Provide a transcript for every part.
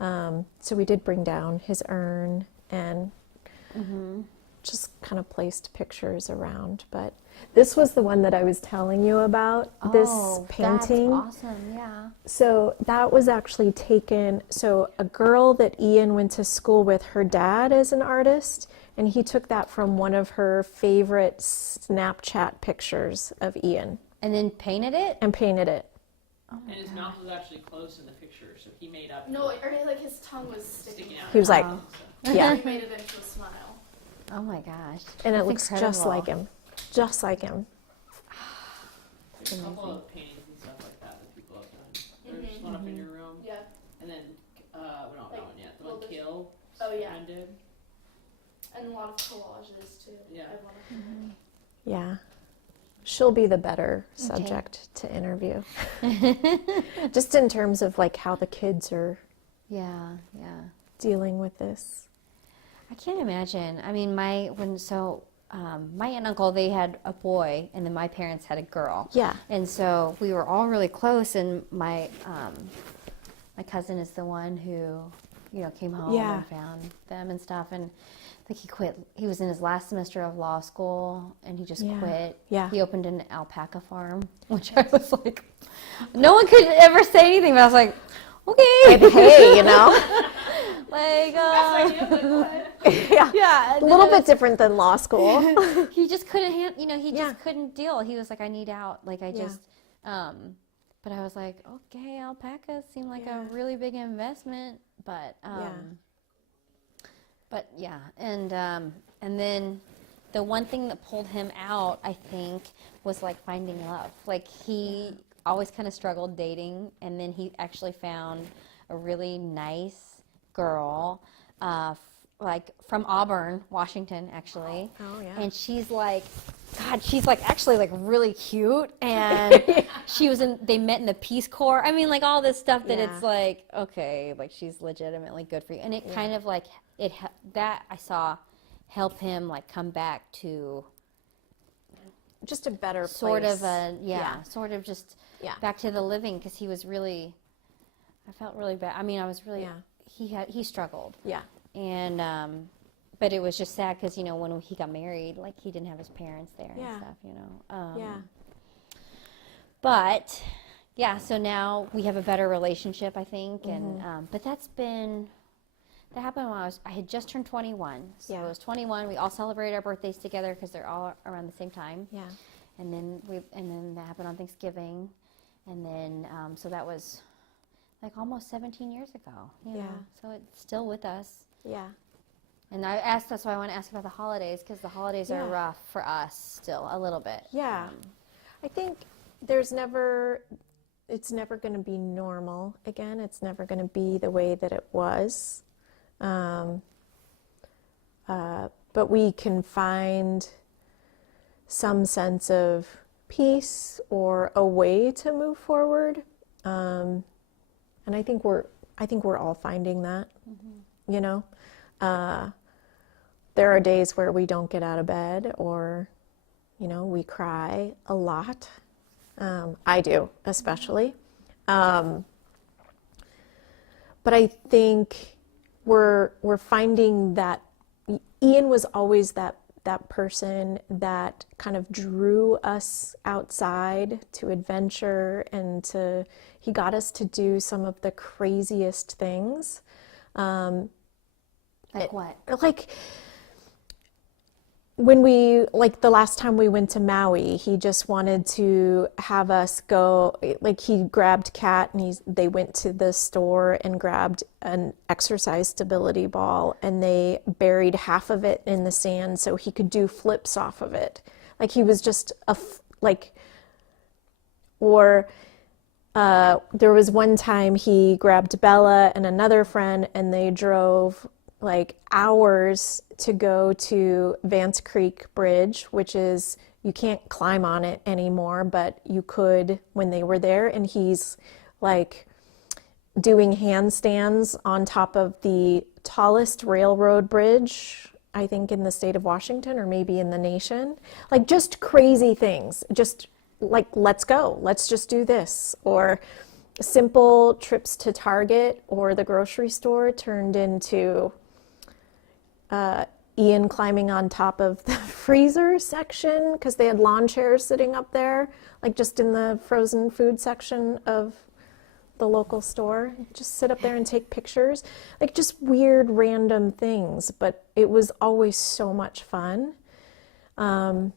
So we did bring down his urn and just kind of placed pictures around. But this was the one that I was telling you about, this painting. That's awesome, yeah. So that was actually taken, so a girl that Ian went to school with, her dad is an artist, and he took that from one of her favorite Snapchat pictures of Ian. And then painted it? And painted it. And his mouth was actually closed in the picture, so he made up. No, or like his tongue was sticking out. He was like, yeah. He made it into a smile. Oh my gosh. And it That's looks just incredible. like him. Just like him. There's a couple of paintings and stuff like that that people have done. There's one up in your room, Yeah. and then we don't have that one yet. The one well, Kill. Oh, yeah. friend did. And a lot of collages too. Yeah. I wanna Yeah. She'll be the better subject to interview. Just in terms of like how the kids are Yeah. dealing with this. I can't imagine. I mean, my aunt and uncle, they had a boy, and then my parents had a girl. Yeah. And so we were all really close, and my cousin is the one who, came home Yeah. and found them and stuff. And I think he quit. He was in his last semester of law school, and he just Yeah. quit. Yeah. He opened an alpaca farm, which I was like, no one could ever say anything, but I was like, okay. Hey, Like, yeah. yeah. A little bit different than law school. He just couldn't he Yeah. just couldn't deal. He was like, I need out. Like, I Yeah. just, but I was like, okay, alpacas seem like Yeah. a really big investment, but, and then the one thing that pulled him out, I think, was like finding love. Like, he always kind of struggled dating, and then he actually found a really nice girl, like from Auburn, Washington, actually. Oh, yeah. And she's like, God, she's like actually like really cute, and they met in the Peace Corps. I mean, like all this stuff that Yeah. it's like, okay, like she's legitimately good for you. And it kind of like, that I saw help him like come back to Just a better place. sort of Yeah. sort of just Yeah. back to the living, because he was really, I felt really bad. I mean, I was really, Yeah. he struggled. Yeah. And but it was just sad because when he got married, like he didn't have his parents there Yeah. and stuff. Yeah. But yeah, so now we have a better relationship, I think. And but that happened when I had just turned 21. So Yeah. I was 21. We all celebrated our birthdays together because they're all around the same time. Yeah. And then that happened on Thanksgiving, and then so that was like almost 17 years ago. You Yeah. know? So it's still with us. Yeah. And that's why I want to ask about the holidays, because the holidays are Yeah. rough for us still a little bit. Yeah. I think it's never going to be normal again. It's never going to be the way that it was. But we can find some sense of peace or a way to move forward. And I think we're all finding that, there are days where we don't get out of bed, or, we cry a lot. I do, especially. But I think we're finding that Ian was always that person that kind of drew us outside to adventure, and he got us to do some of the craziest things. Like what? Like the last time we went to Maui, he just wanted to have us go, like he grabbed Kat and they went to the store and grabbed an exercise stability ball, and they buried half of it in the sand so he could do flips off of it. Like he was just there was one time he grabbed Bella and another friend, and they drove like hours to go to Vance Creek Bridge, which is, you can't climb on it anymore, but you could when they were there. And he's like doing handstands on top of the tallest railroad bridge, I think in the state of Washington, or maybe in the nation. Like just crazy things, just like, let's go, let's just do this. Or simple trips to Target or the grocery store turned into Ian climbing on top of the freezer section because they had lawn chairs sitting up there, like just in the frozen food section of the local store. Just sit up there and take pictures, like just weird random things, but it was always so much fun. So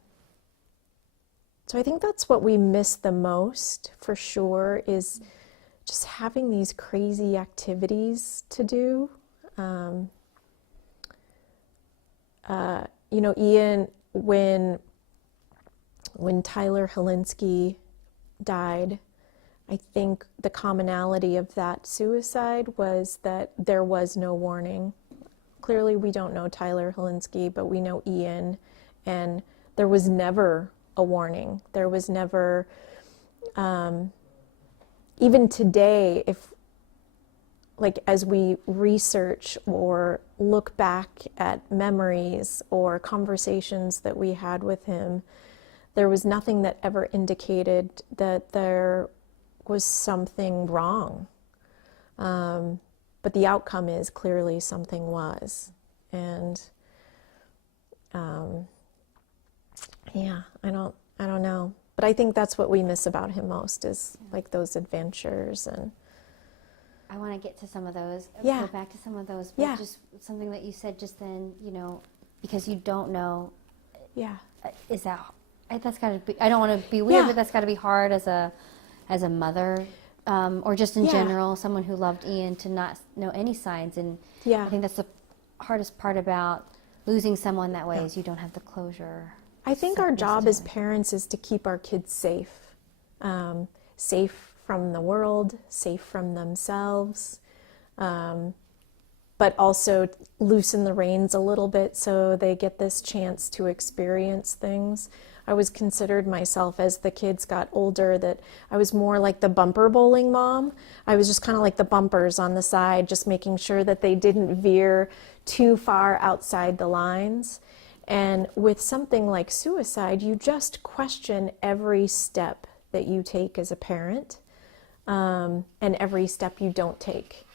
I think that's what we miss the most for sure, is just having these crazy activities to do. You know, Ian, when Tyler Helinski died, I think the commonality of that suicide was that there was no warning. Clearly, we don't know Tyler Helinski, but we know Ian, and there was never a warning. There was never, even today, as we research or look back at memories or conversations that we had with him, there was nothing that ever indicated that there was something wrong. But the outcome is clearly something was. And yeah, I don't know. But I think that's what we miss about him most, is like those adventures. And I want to get to some of those. Yeah. Go back to some of those. But Yeah. just something that you said just then, you know, because you don't know, yeah, is that's got to be, I don't want to be weird, Yeah. but that's got to be hard as a mother, or just in Yeah. general, someone who loved Ian, to not know any signs. And yeah. I think that's the hardest part about losing someone that way, Yeah. is you don't have the closure. I think our job as necessarily. parents is to keep our kids safe. Safe from the world, safe from themselves, but also loosen the reins a little bit so they get this chance to experience things. I always considered myself, as the kids got older, that I was more like the bumper bowling mom. I was just kind of like the bumpers on the side, just making sure that they didn't veer too far outside the lines. And with something like suicide, you just question every step that you take as a parent, and every step you don't take.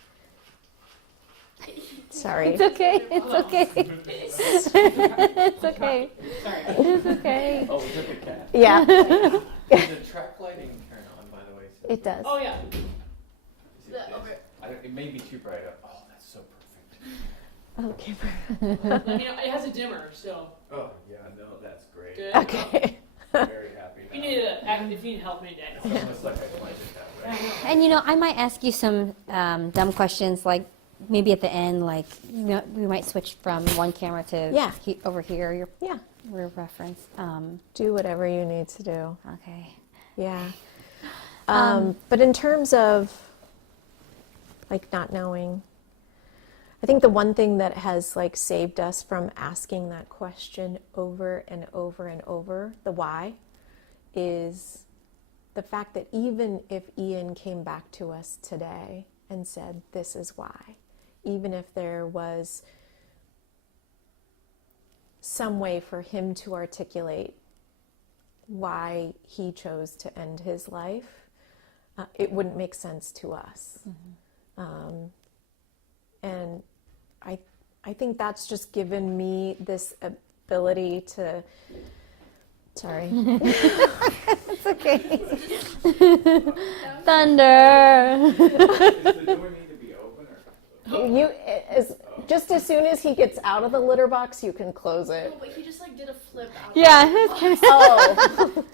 Sorry. It's okay. It's okay. It's okay. Sorry. It's okay. Oh, we took a cat. Yeah, Does the track lighting turn on, by the way? So it does. Oh yeah. is it The this? over- It may be too bright. Oh, that's so perfect. Okay. Let me know. It has a dimmer, so Oh, yeah, no, that's great. good. Okay. Very happy If you now. need if you need help, me, Dad. It's almost like I planned it that way. And you know, I might ask you some dumb questions, like maybe at the end, like, you know, we might switch from one camera to Yeah. over here, your Yeah. reference. Do whatever you need to do. Okay. Yeah. But in terms of like not knowing, I think the one thing that has like saved us from asking that question over and over and over, the why, is the fact that even if Ian came back to us today and said, this is why, even if there was some way for him to articulate why he chose to end his life, it wouldn't make sense to us. And I think that's just given me this ability to, sorry. It's okay. Thunder. Does the door need to be open or? Just as soon as he gets out of the litter box, you can close it. No, but he just like did a flip out. Yeah. It's kind of, Oh,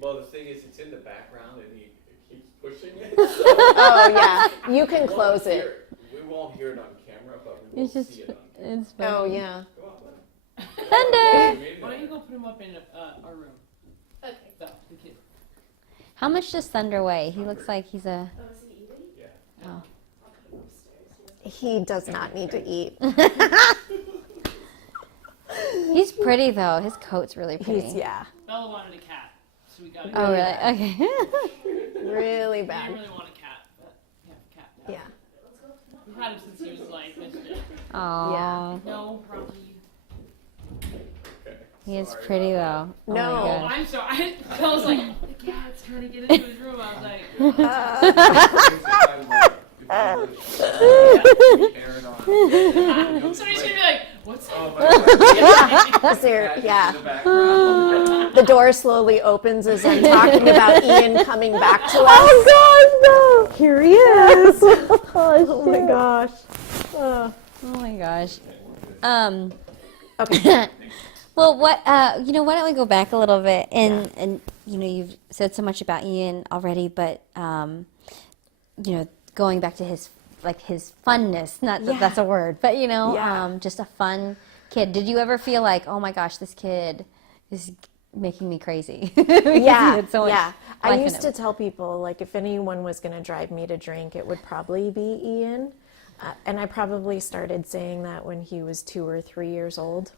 Well, the thing is, it's in the background and he keeps pushing it. oh yeah, you can close it. We won't hear it on camera, but we will it's just, see it on camera. it's funny. Oh yeah. Go on, then. Thunder. Why don't you go put him up in our room? Okay. The kid. How much does Thunder weigh? He looks like he's a. Oh, is he eating? Yeah. Oh. I'll put him upstairs. Yeah. He does not need to eat. He's pretty though. His coat's really pretty. Yeah, Bella wanted a cat, so we got. Oh really? Okay. really We bad. didn't really want a cat, but we have a cat now. Yeah. We've had him since he was like this big. Aw. No, Rocky. Okay. He is Sorry pretty about though. No. Oh my Oh, God. I'm sorry. I was like, the cats. trying to get into his room. I was like, somebody's gonna be like, what's that? Yeah. The door slowly opens as I'm talking about Ian coming back to us. Oh gosh, no! Here he is. Oh my gosh. Oh my gosh. Okay. Well, what why don't we go back a little bit and you've said so much about Ian already, but going back to his funness, not that that's a word, but just a fun kid. Did you ever feel like, oh my gosh, this kid is making me crazy? Yeah, so yeah. I life in used him. to tell people, like, if anyone was going to drive me to drink, it would probably be Ian. And I probably started saying that when he was 2 or 3 years old.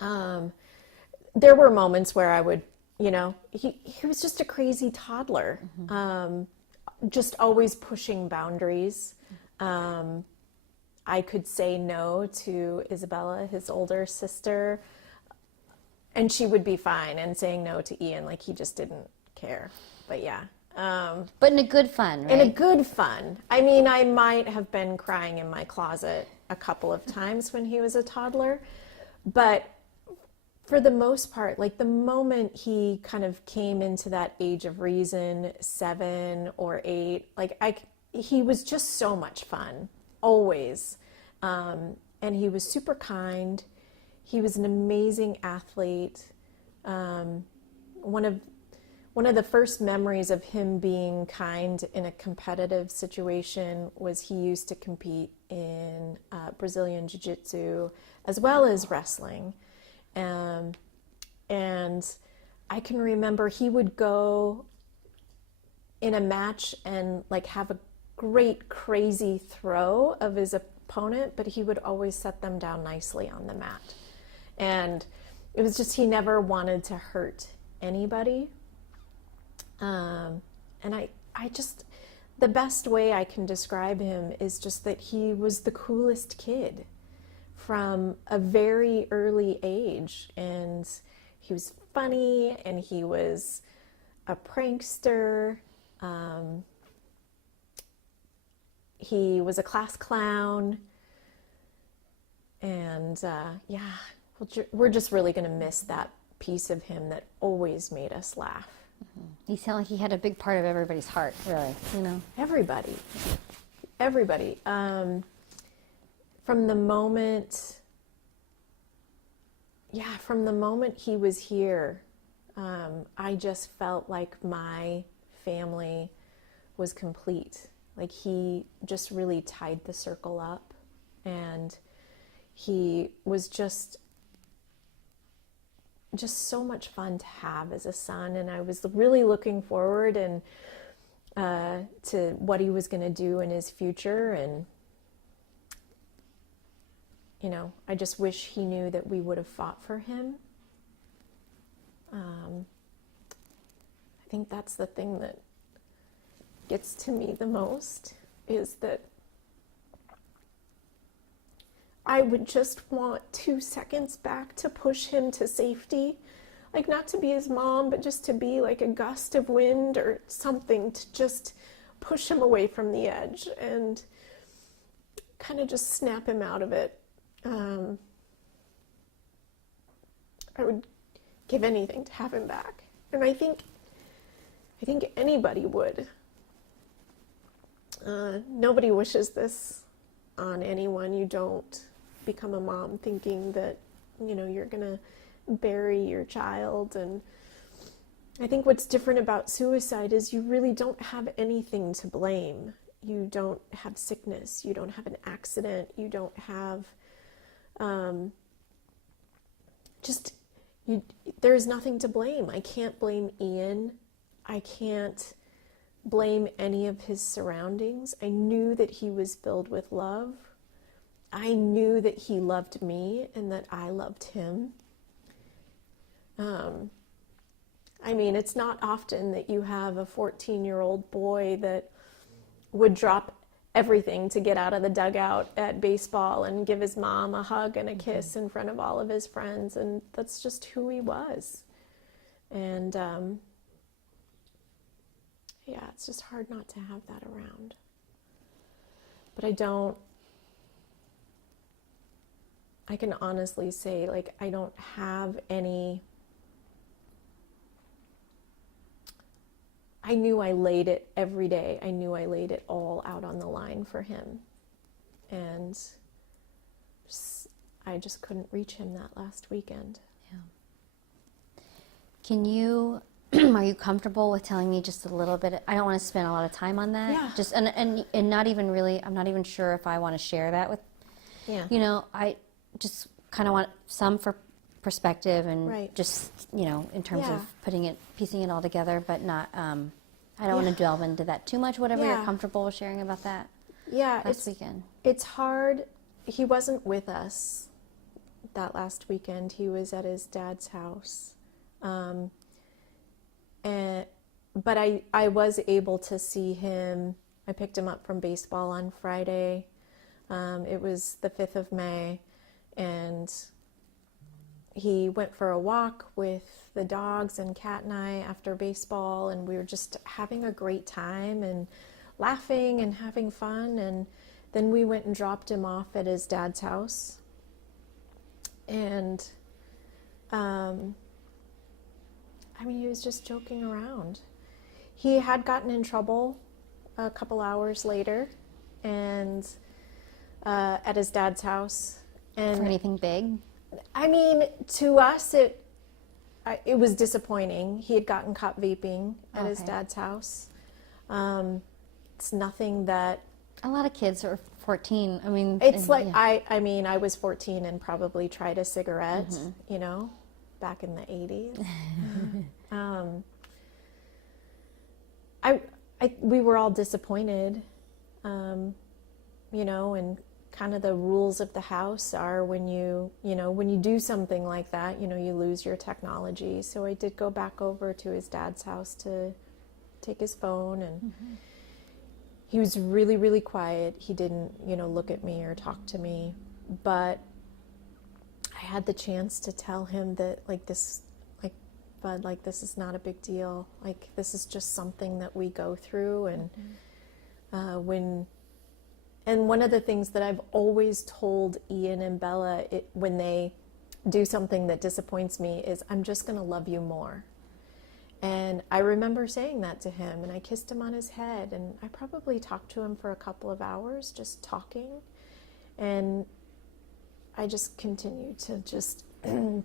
There were moments where I would, he was just a crazy toddler, just always pushing boundaries. I could say no to Isabella, his older sister, and she would be fine, and saying no to Ian, like, he just didn't care. But yeah. But in a good fun, right? In a good fun. I mean, I might have been crying in my closet a couple of times when he was a toddler, but for the most part, like, the moment he kind of came into that age of reason, 7 or 8, like, he was just so much fun, always. And he was super kind. He was an amazing athlete. One of the first memories of him being kind in a competitive situation was he used to compete in Brazilian Jiu-Jitsu as well as wrestling. And I can remember he would go in a match and, like, have a great crazy throw of his opponent, but he would always set them down nicely on the mat. And it was just, he never wanted to hurt anybody. And I just, the best way I can describe him is just that he was the coolest kid from a very early age, and he was funny, and he was a prankster. He was a class clown, and we're just really going to miss that piece of him that always made us laugh. He sounded like he had a big part of everybody's heart, really. Everybody. From the moment he was here, I just felt like my family was complete. Like, he just really tied the circle up, and he was just so much fun to have as a son, and I was really looking forward to what he was going to do in his future. And I just wish he knew that we would have fought for him. I think that's the thing that gets to me the most, is that I would just want 2 seconds back to push him to safety. Like, not to be his mom, but just to be like a gust of wind or something to just push him away from the edge and kind of just snap him out of it. I would give anything to have him back. And I think anybody would. Nobody wishes this on anyone. You don't become a mom thinking that, you're going to bury your child. And I think what's different about suicide is you really don't have anything to blame. You don't have sickness. You don't have an accident. You don't have there's nothing to blame. I can't blame Ian. I can't blame any of his surroundings. I knew that he was filled with love. I knew that he loved me and that I loved him. I mean, it's not often that you have a 14-year-old boy that would drop everything to get out of the dugout at baseball and give his mom a hug and a kiss in front of all of his friends, and that's just who he was. And yeah, it's just hard not to have that around. But I can honestly say, like, I don't have any. I knew I laid it every day. I knew I laid it all out on the line for him. And I just couldn't reach him that last weekend. Can you, are you comfortable with telling me just a little bit? I don't want to spend a lot of time on that. Yeah. Just, and not even really, I'm not even sure if I want to share that with, Yeah. you know, I just kind of want some for perspective and Right. just, you know, in terms Yeah. of piecing it all together, but not, I don't Yeah. want to delve into that too much, whatever Yeah. you're comfortable with sharing about that Yeah, last weekend. it's hard. He wasn't with us that last weekend. He was at his dad's house. But I was able to see him. I picked him up from baseball on Friday. It was the 5th of May, and he went for a walk with the dogs and Kat and I after baseball, and we were just having a great time and laughing and having fun. And then we went and dropped him off at his dad's house. And I mean, he was just joking around. He had gotten in trouble a couple hours later, and at his dad's house. And For anything big? I mean, to us, it was disappointing. He had gotten caught vaping at his Okay. dad's house. It's nothing that. A lot of kids are 14. I mean, It's and- like yeah. I mean, I was 14 and probably tried a cigarette, you know, back in the 80s. We were all disappointed, you know, and kind of the rules of the house are when you do something like that, you know, you lose your technology. So I did go back over to his dad's house to take his phone, and he was really, really quiet. He didn't, you know, look at me or talk to me, but I had the chance to tell him that, like, this, like, Bud, like, this is not a big deal. Like, this is just something that we go through. And and one of the things that I've always told Ian and Bella when they do something that disappoints me is, I'm just going to love you more. And I remember saying that to him, and I kissed him on his head, and I probably talked to him for a couple of hours, just talking. And I just continued to just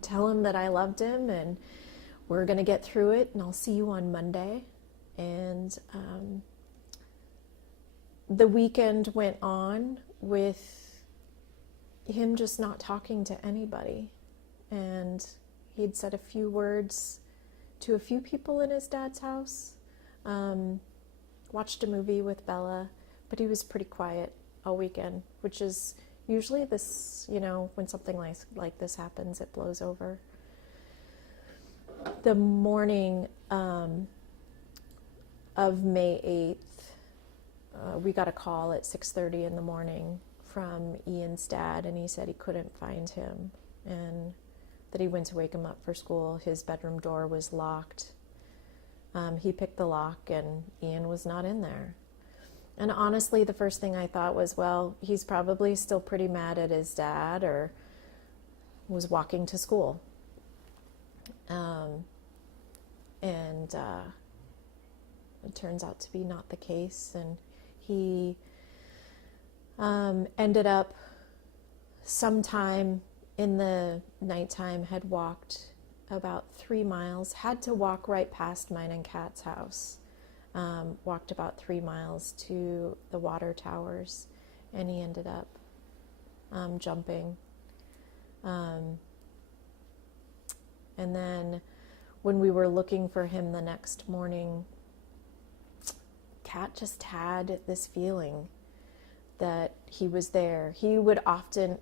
tell him that I loved him, and we're going to get through it, and I'll see you on Monday. And the weekend went on with him just not talking to anybody. And he'd said a few words to a few people in his dad's house, watched a movie with Bella, but he was pretty quiet all weekend, which is usually this, you know, when something like this happens, it blows over. The morning of May 8th, we got a call at 6:30 in the morning from Ian's dad, and he said he couldn't find him, and that he went to wake him up for school. His bedroom door was locked. He picked the lock, and Ian was not in there. And honestly, the first thing I thought was, well, he's probably still pretty mad at his dad, or was walking to school. And it turns out to be not the case. And he ended up sometime in the nighttime, had walked about 3 miles, had to walk right past mine and Kat's house. Walked about 3 miles to the water towers, and he ended up jumping. And then when we were looking for him the next morning, Kat just had this feeling that he was there. He would often,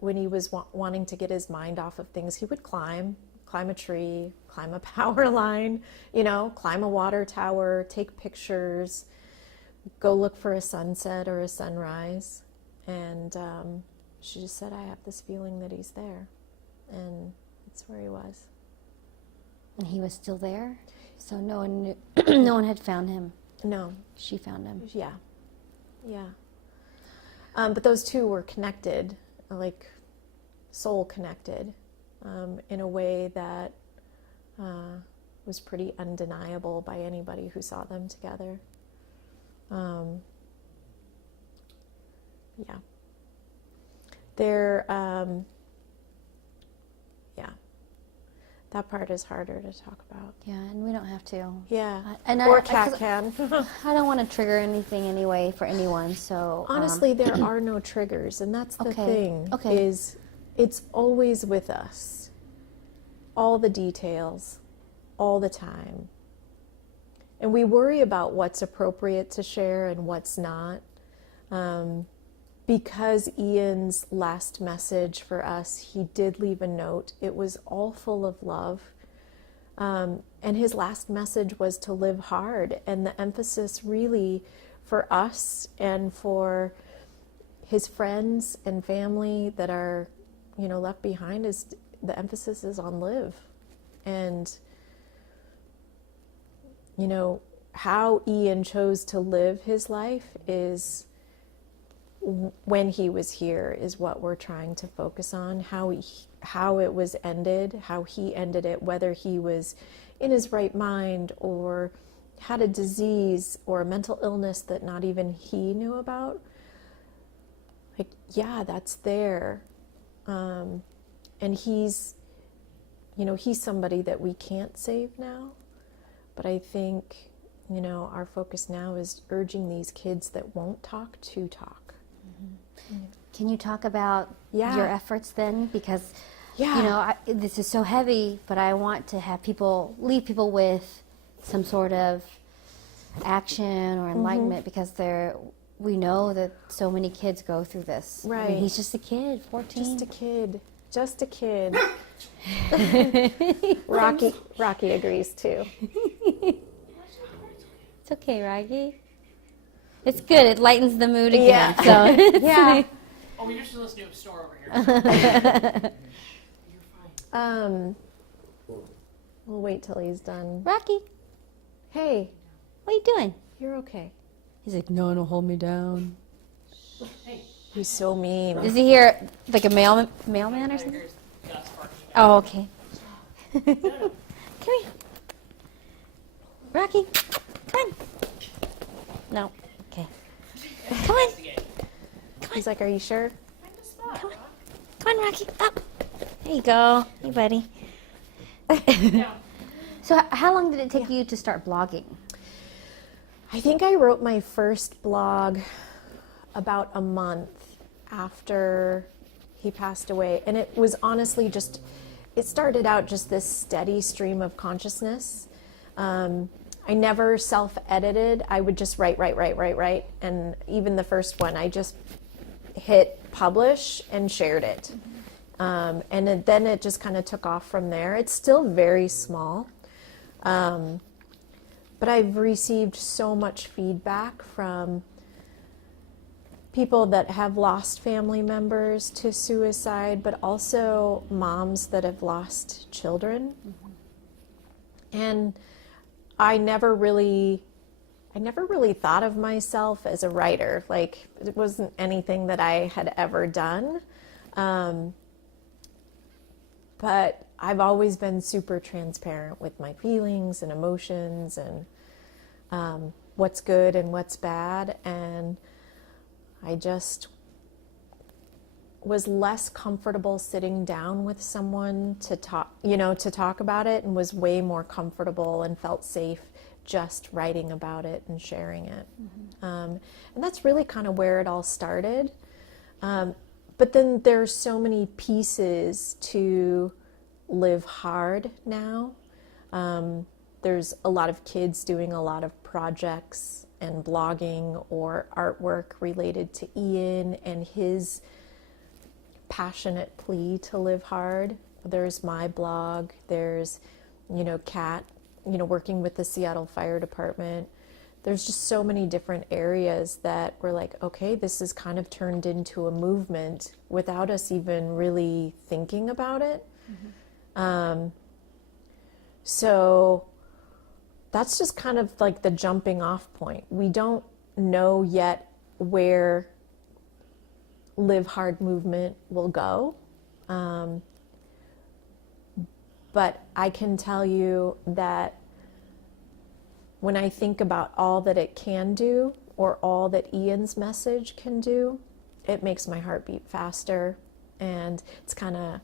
when he was wanting to get his mind off of things, he would climb a tree, climb a power line, you know, climb a water tower, take pictures, go look for a sunset or a sunrise. And she just said, I have this feeling that he's there. And that's where he was. And he was still there? So no one knew, no one had found him. No, She found him. yeah, yeah. But those two were connected, like soul connected, in a way that was pretty undeniable by anybody who saw them together. Yeah. They're, yeah. That part is harder to talk about. Yeah, and we don't have to. Yeah. And Or I- Cat 'cause can. I don't want to trigger anything anyway for anyone. So Honestly, there are no triggers, and that's the Okay, thing. okay. Is it's always with us. All the details, all the time. And we worry about what's appropriate to share and what's not. Because Ian's last message for us, he did leave a note. It was all full of love. And his last message was to live hard. And the emphasis really for us and for his friends and family that are, left behind is the emphasis is on live. And, how Ian chose to live his life is when he was here is what we're trying to focus on. How it was ended, how he ended it, whether he was in his right mind or had a disease or a mental illness that not even he knew about. Like, yeah, that's there. And he's somebody that we can't save now. But I think, our focus now is urging these kids that won't talk to talk. can you talk about Yeah. your efforts then? Because Yeah. this is so heavy, but I want to have leave people with some sort of action or enlightenment because we know that so many kids go through this. I Right. mean, he's just a kid, 14. Just a kid. Just a kid. Rocky agrees too. It's okay, Rocky. It's good. It lightens the mood again. Yeah. So Yeah. Oh, we just listening to a store over here. You're fine. We'll wait till he's done. Rocky, Hey, what are you doing? you're okay. He's like, no, don't hold me down. He's so mean. Is he here like a mailman or something? Here's Gus barking. Oh, okay. Come here. Rocky, come on. No. Okay. Come on. He's like, are you sure? Come on, Rocky. Up. There you go. Hey, buddy. So how long did it take you to start blogging? I think I wrote my first blog about a month after he passed away. And it was honestly it started out just this steady stream of consciousness. I never self-edited. I would just write. And even the first one, I just hit publish and shared it. Then it just kind of took off from there. It's still very small. But I've received so much feedback from people that have lost family members to suicide, but also moms that have lost children. And I never really thought of myself as a writer. Like, it wasn't anything that I had ever done. But I've always been super transparent with my feelings and emotions and what's good and what's bad. And I just was less comfortable sitting down with someone to talk about it, and was way more comfortable and felt safe just writing about it and sharing it. And that's really kind of where it all started. But then there's so many pieces to live hard now. There's a lot of kids doing a lot of projects and blogging or artwork related to Ian and his passionate plea to live hard. There's my blog. There's, Kat, working with the Seattle Fire Department. There's just so many different areas that we're like, okay, this is kind of turned into a movement without us even really thinking about it. So that's just kind of like the jumping off point. We don't know yet where Live Hard movement will go. But I can tell you that when I think about all that it can do, or all that Ian's message can do, it makes my heart beat faster. And it's kind of,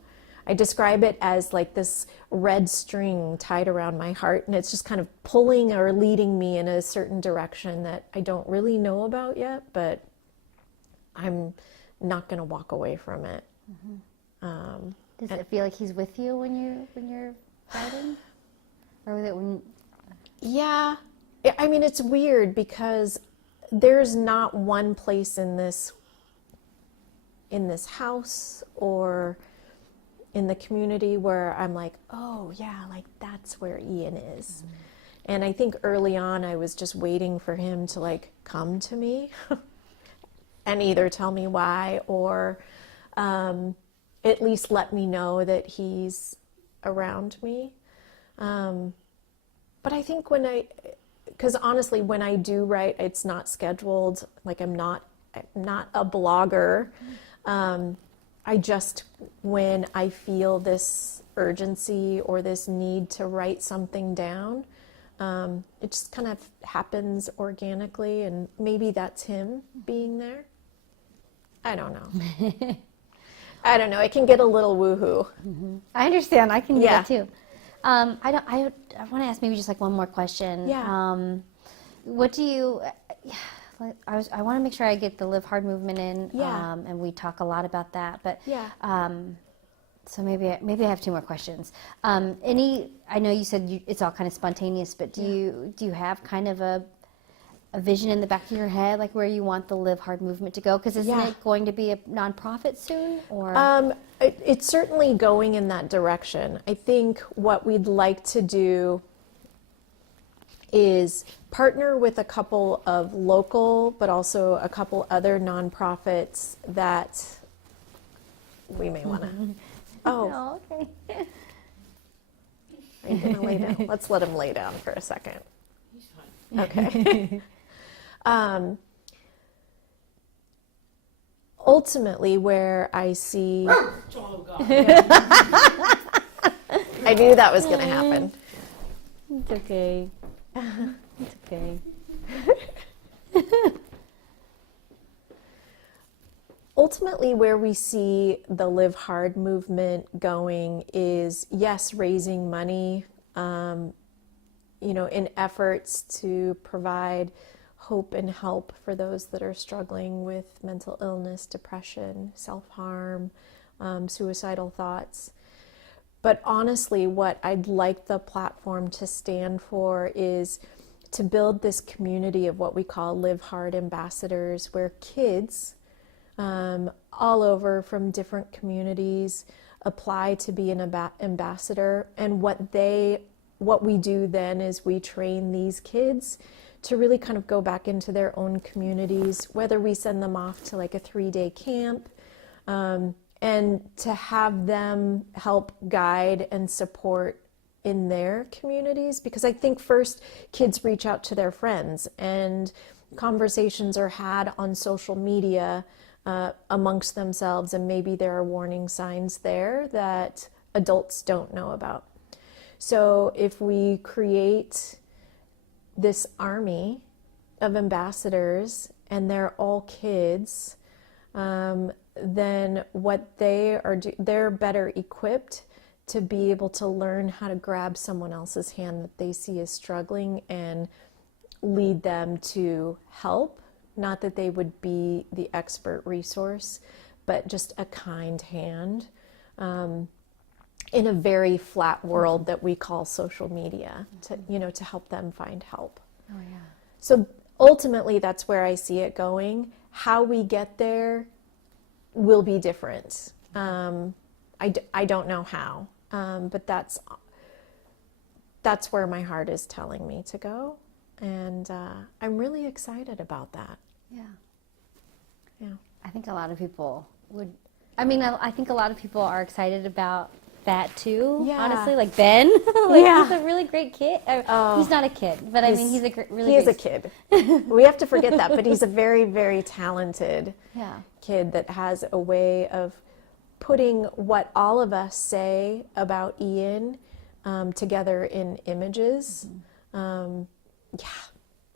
I describe it as like this red string tied around my heart, and it's just kind of pulling or leading me in a certain direction that I don't really know about yet, but I'm not going to walk away from it. Does it feel like he's with you when you're writing, or was it when? Yeah, I mean, it's weird because there's not one place in this house or in the community where I'm like, oh yeah, like that's where Ian is. And I think early on I was just waiting for him to like come to me and either tell me why or at least let me know that he's around me. But I think because honestly, when I do write, it's not scheduled. Like I'm not a blogger. I just, when I feel this urgency or this need to write something down, it just kind of happens organically, and maybe that's him being there. I don't know. I don't know. It can get a little woohoo. I understand. I can do Yeah. that too. I want to ask maybe just like one more question. Yeah. What do you? I want to make sure I get the Live Hard movement in. Yeah. And we talk a lot about that. But Yeah. So maybe I have two more questions. I know you said it's all kind of spontaneous, but do you have kind of a vision in the back of your head, like where you want the Live Hard movement to go? Because isn't Yeah. it going to be a nonprofit soon? Or It's certainly going in that direction. I think what we'd like to do is partner with a couple of local, but also a couple other nonprofits that we may want to. Oh, Oh, okay. are you going to lay down? Let's let him lay down for a second. He's fine. Okay. Ultimately, where I see, Oh God. I knew that was going to happen. It's okay. It's okay. Ultimately, where we see the Live Hard movement going is, yes, raising money, in efforts to provide hope and help for those that are struggling with mental illness, depression, self-harm, suicidal thoughts. But honestly, what I'd like the platform to stand for is to build this community of what we call Live Hard ambassadors, where kids all over from different communities apply to be an ambassador. And what we do then is we train these kids to really kind of go back into their own communities, whether we send them off to like a 3-day camp, and to have them help guide and support in their communities. Because I think first kids reach out to their friends, and conversations are had on social media amongst themselves, and maybe there are warning signs there that adults don't know about. So if we create this army of ambassadors and they're all kids, then what they are they're better equipped to be able to learn how to grab someone else's hand that they see as struggling and lead them to help. Not that they would be the expert resource, but just a kind hand in a very flat world that we call social media, to help them find help. Oh yeah. So ultimately, that's where I see it going. How we get there will be different. I don't know how, but that's where my heart is telling me to go, and I'm really excited about that. Yeah. Yeah. I think a lot of people would. I mean, I think a lot of people are excited about that too. Yeah. Honestly, like Ben, like Yeah. he's a really great kid. Oh. He's not a kid, but I mean, he's a really he is great a kid. We have to forget that, but he's a very, very talented Yeah. kid that has a way of putting what all of us say about Ian together in images. Yeah,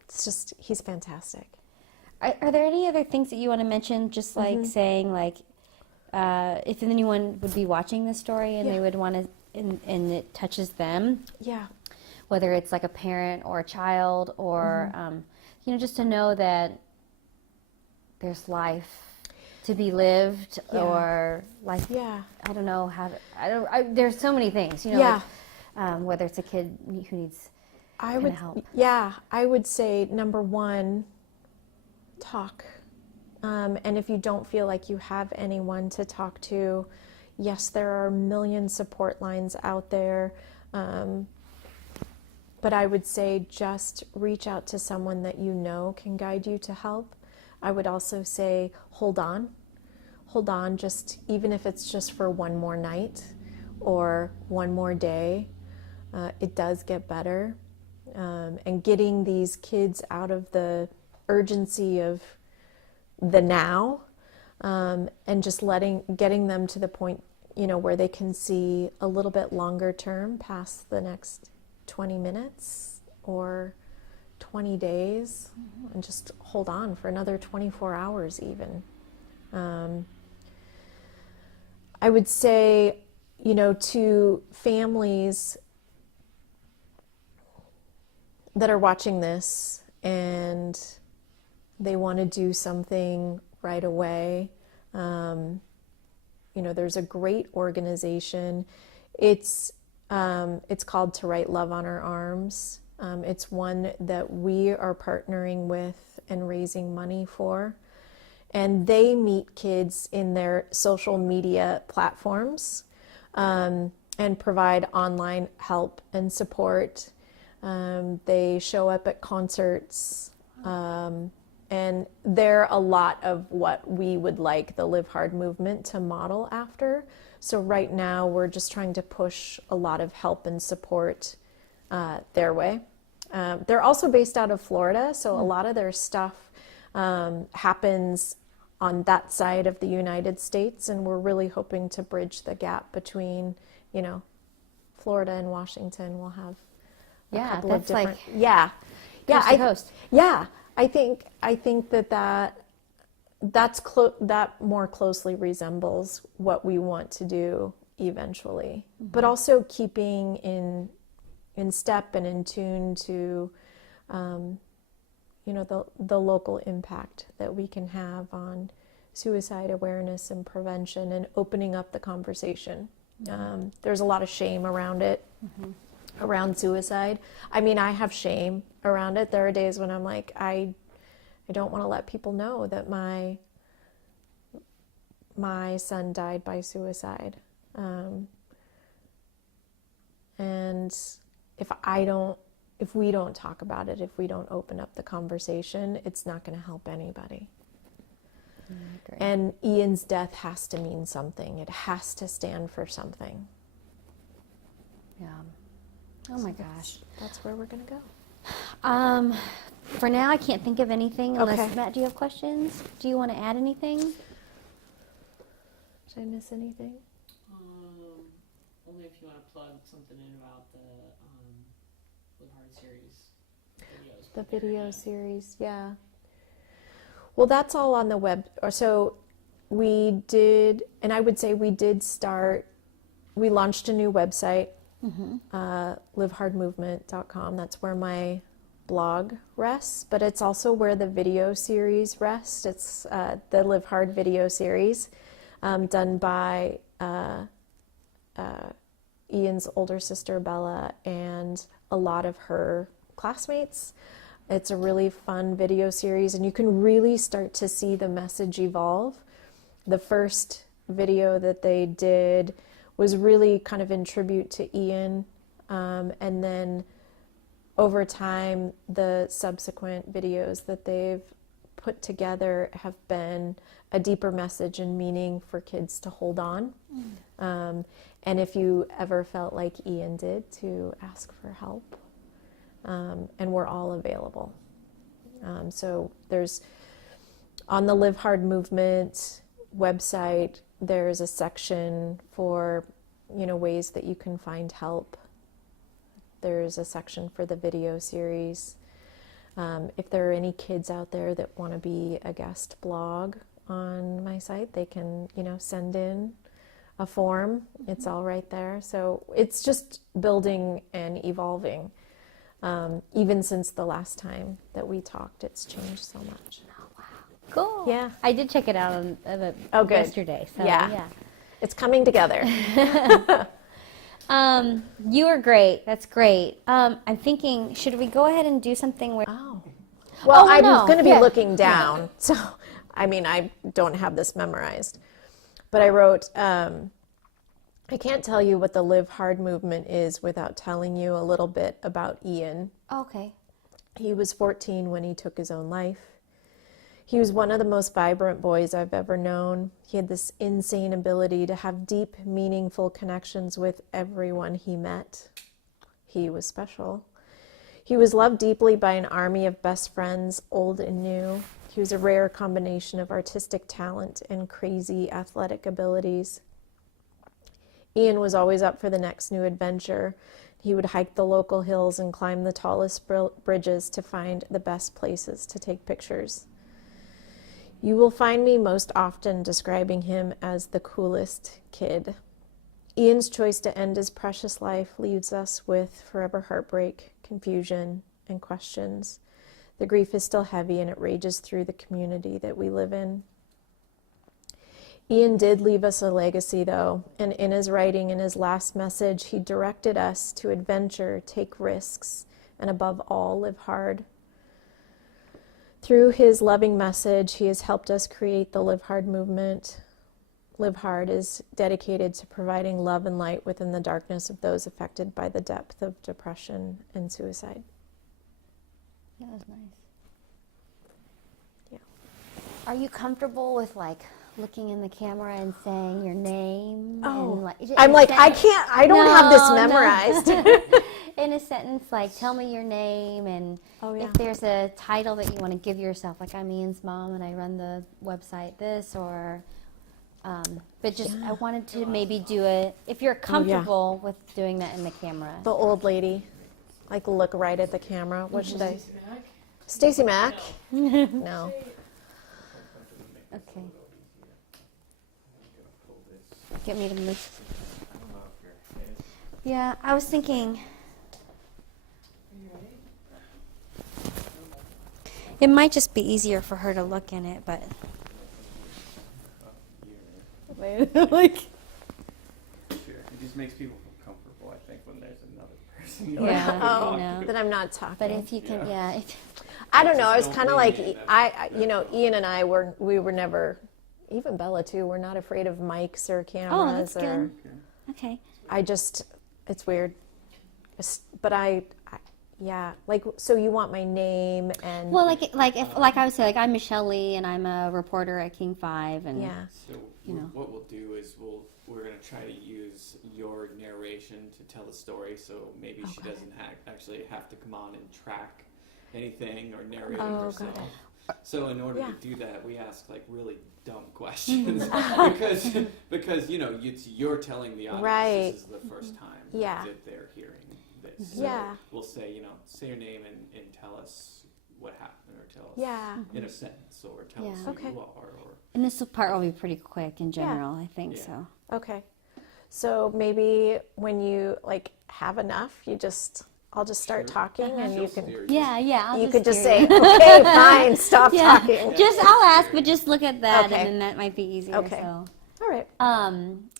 it's just, he's fantastic. Are there any other things that you want to mention? Just like saying, like, if anyone would be watching this story and they Yeah. would want to, and it touches them, Yeah. whether it's like a parent or a child, or you know, just to know that there's life to be lived, Yeah. or life. Yeah. I don't know how. There's so many things, you know. Yeah. Like, whether it's a kid who needs I kind would, of help. yeah, I would say number one, talk. And if you don't feel like you have anyone to talk to, yes, there are a million support lines out there. But I would say just reach out to someone that you know can guide you to help. I would also say hold on. Hold on, just even if it's just for one more night or one more day. It does get better. And getting these kids out of the urgency of the now, and just getting them to the point, you know, where they can see a little bit longer term past the next 20 minutes or 20 days, and just hold on for another 24 hours even. I would say, you know, to families that are watching this and they want to do something right away, you know, there's a great organization. It's called To Write Love on Our Arms. It's one that we are partnering with and raising money for. And they meet kids in their social media platforms, and provide online help and support. They show up at concerts, and they're a lot of what we would like the Live Hard movement to model after. So right now we're just trying to push a lot of help and support their way. They're also based out of Florida, so a lot of their stuff happens on that side of the United States, and we're really hoping to bridge the gap between, you know, Florida and Washington. We'll have a couple of that's like different, yeah, coast to coast. yeah. I think that more closely resembles what we want to do eventually, but also keeping in step and in tune to, you know, the local impact that we can have on suicide awareness and prevention and opening up the conversation. There's a lot of shame around it, around suicide. I mean, I have shame around it. There are days when I'm like, I don't want to let people know that my son died by suicide. And if we don't talk about it, if we don't open up the conversation, it's not going to help anybody. And Ian's death has to mean something. It has to stand for something. Yeah. Oh my gosh. That's where we're going to go. For now, I can't think of anything. Unless Okay. Matt, do you have questions? Do you want to add anything? Did I miss anything? Only if you want to plug something in about the Live Hard series videos. The video series, yeah. Well, that's all on the web. Or so we did, and I would say we launched a new website, livehardmovement.com. That's where my blog rests, but it's also where the video series rests. It's the Live Hard video series, done by Ian's older sister, Bella, and a lot of her classmates. It's a really fun video series, and you can really start to see the message evolve. The first video that they did was really kind of in tribute to Ian, and then over time, the subsequent videos that they've put together have been a deeper message and meaning for kids to hold on. And if you ever felt like Ian did, to ask for help. And we're all available. So there's, on the Live Hard Movement website, there's a section for, ways that you can find help. There's a section for the video series. If there are any kids out there that want to be a guest blog on my site, they can, send in a form. It's all right there. So it's just building and evolving. Even since the last time that we talked, it's changed so much. Cool. Yeah. I did check it out on Oh, good. yesterday. So, Yeah. It's coming together. You are great. That's great. I'm thinking, should we go ahead and do something where? Oh. Well, Oh, I'm no. going to be Yeah. looking down. So, I don't have this memorized. But I wrote, I can't tell you what the Live Hard movement is without telling you a little bit about Ian. Okay. He was 14 when he took his own life. He was one of the most vibrant boys I've ever known. He had this insane ability to have deep, meaningful connections with everyone he met. He was special. He was loved deeply by an army of best friends, old and new. He was a rare combination of artistic talent and crazy athletic abilities. Ian was always up for the next new adventure. He would hike the local hills and climb the tallest bridges to find the best places to take pictures. You will find me most often describing him as the coolest kid. Ian's choice to end his precious life leaves us with forever heartbreak, confusion, and questions. The grief is still heavy and it rages through the community that we live in. Ian did leave us a legacy, though, and in his writing, in his last message, he directed us to adventure, take risks, and above all, live hard. Through his loving message, he has helped us create the Live Hard movement. Live Hard is dedicated to providing love and light within the darkness of those affected by the depth of depression and suicide. That was nice. Yeah. Are you comfortable with looking in the camera and saying your name? Oh, And, I'm like, I sentence- can't, I don't have this No, no. memorized. In a sentence, tell me your name, and Oh, yeah. if there's a title that you want to give yourself, like I'm Ian's mom and I run the website this, or, but just, I wanted to maybe do it, if you're comfortable with doing that in the camera. The old lady, look right at the camera. What should I? Stacy Mack? No. Okay. Get me to move. Yeah, I was thinking. It might just be easier for her to look in it, but. Like. Sure. It just makes people feel comfortable, I think, when there's another person. Yeah, Oh, I know. that I'm not talking. But if you can, yeah. If, I don't know. I was Just kind of don't like, lean in. Ian and I we were never, even Bella too. We're not afraid of mics or cameras. that's good. okay. It's weird. But yeah. So you want my name and Well, like I would say, I'm Michelle Lee, and I'm a reporter at King 5, and yeah. So You know. what we'll do is we're gonna try to use your narration to tell the story, so maybe she Okay. doesn't actually have to come on and track anything or narrate Oh, herself. got So in order Yeah. to do that, we ask really dumb questions because you're telling the audience Right. this is the first time Yeah. that they're hearing this. So Yeah. we'll say say your name and tell us what happened, or tell us Yeah. in a sentence, or tell us Yeah. who Okay. you are, or and this part will be pretty quick in general, I think Yeah. so. Okay. So maybe when you have enough, I'll just start talking and you can. Yeah, I'll You could just hear say, you. okay, fine, stop Yeah, talking. just I'll ask, but just look at that, Okay. and then that might be easier. Okay. So. All right.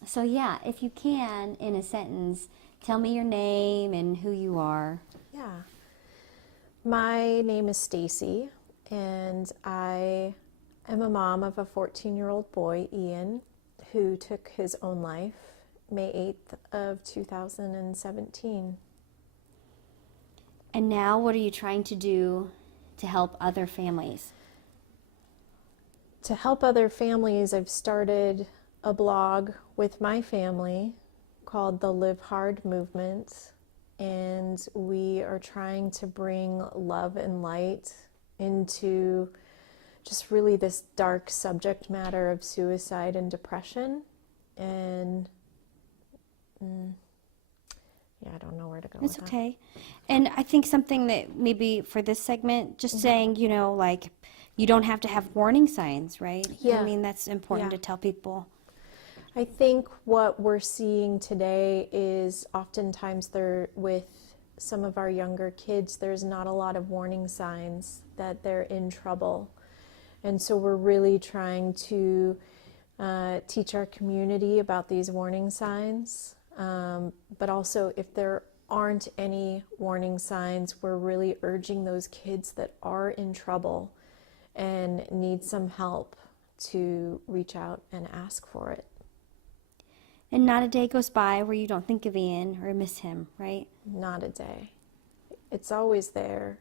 So yeah, if you can, in a sentence, tell me your name and who you are. Yeah. My name is Stacy, and I am a mom of a 14-year-old boy, Ian, who took his own life May 8th of 2017. And now, what are you trying to do to help other families? to help other families, I've started a blog with my family called the Live Hard Movement. And we are trying to bring love and light into just really this dark subject matter of suicide and depression. And yeah, I don't know where to go It's with okay. And I think something that maybe for this segment, just saying, you know, like, you don't have to have warning signs, right? Yeah. I mean, that's important Yeah. to tell people. I think what we're seeing today is oftentimes there with some of our younger kids, there's not a lot of warning signs that they're in trouble. And so we're really trying to teach our community about these warning signs. But also, if there aren't any warning signs, we're really urging those kids that are in trouble and need some help to reach out and ask for it. And not a day goes by where you don't think of Ian or miss him, right? Not a day. It's always there.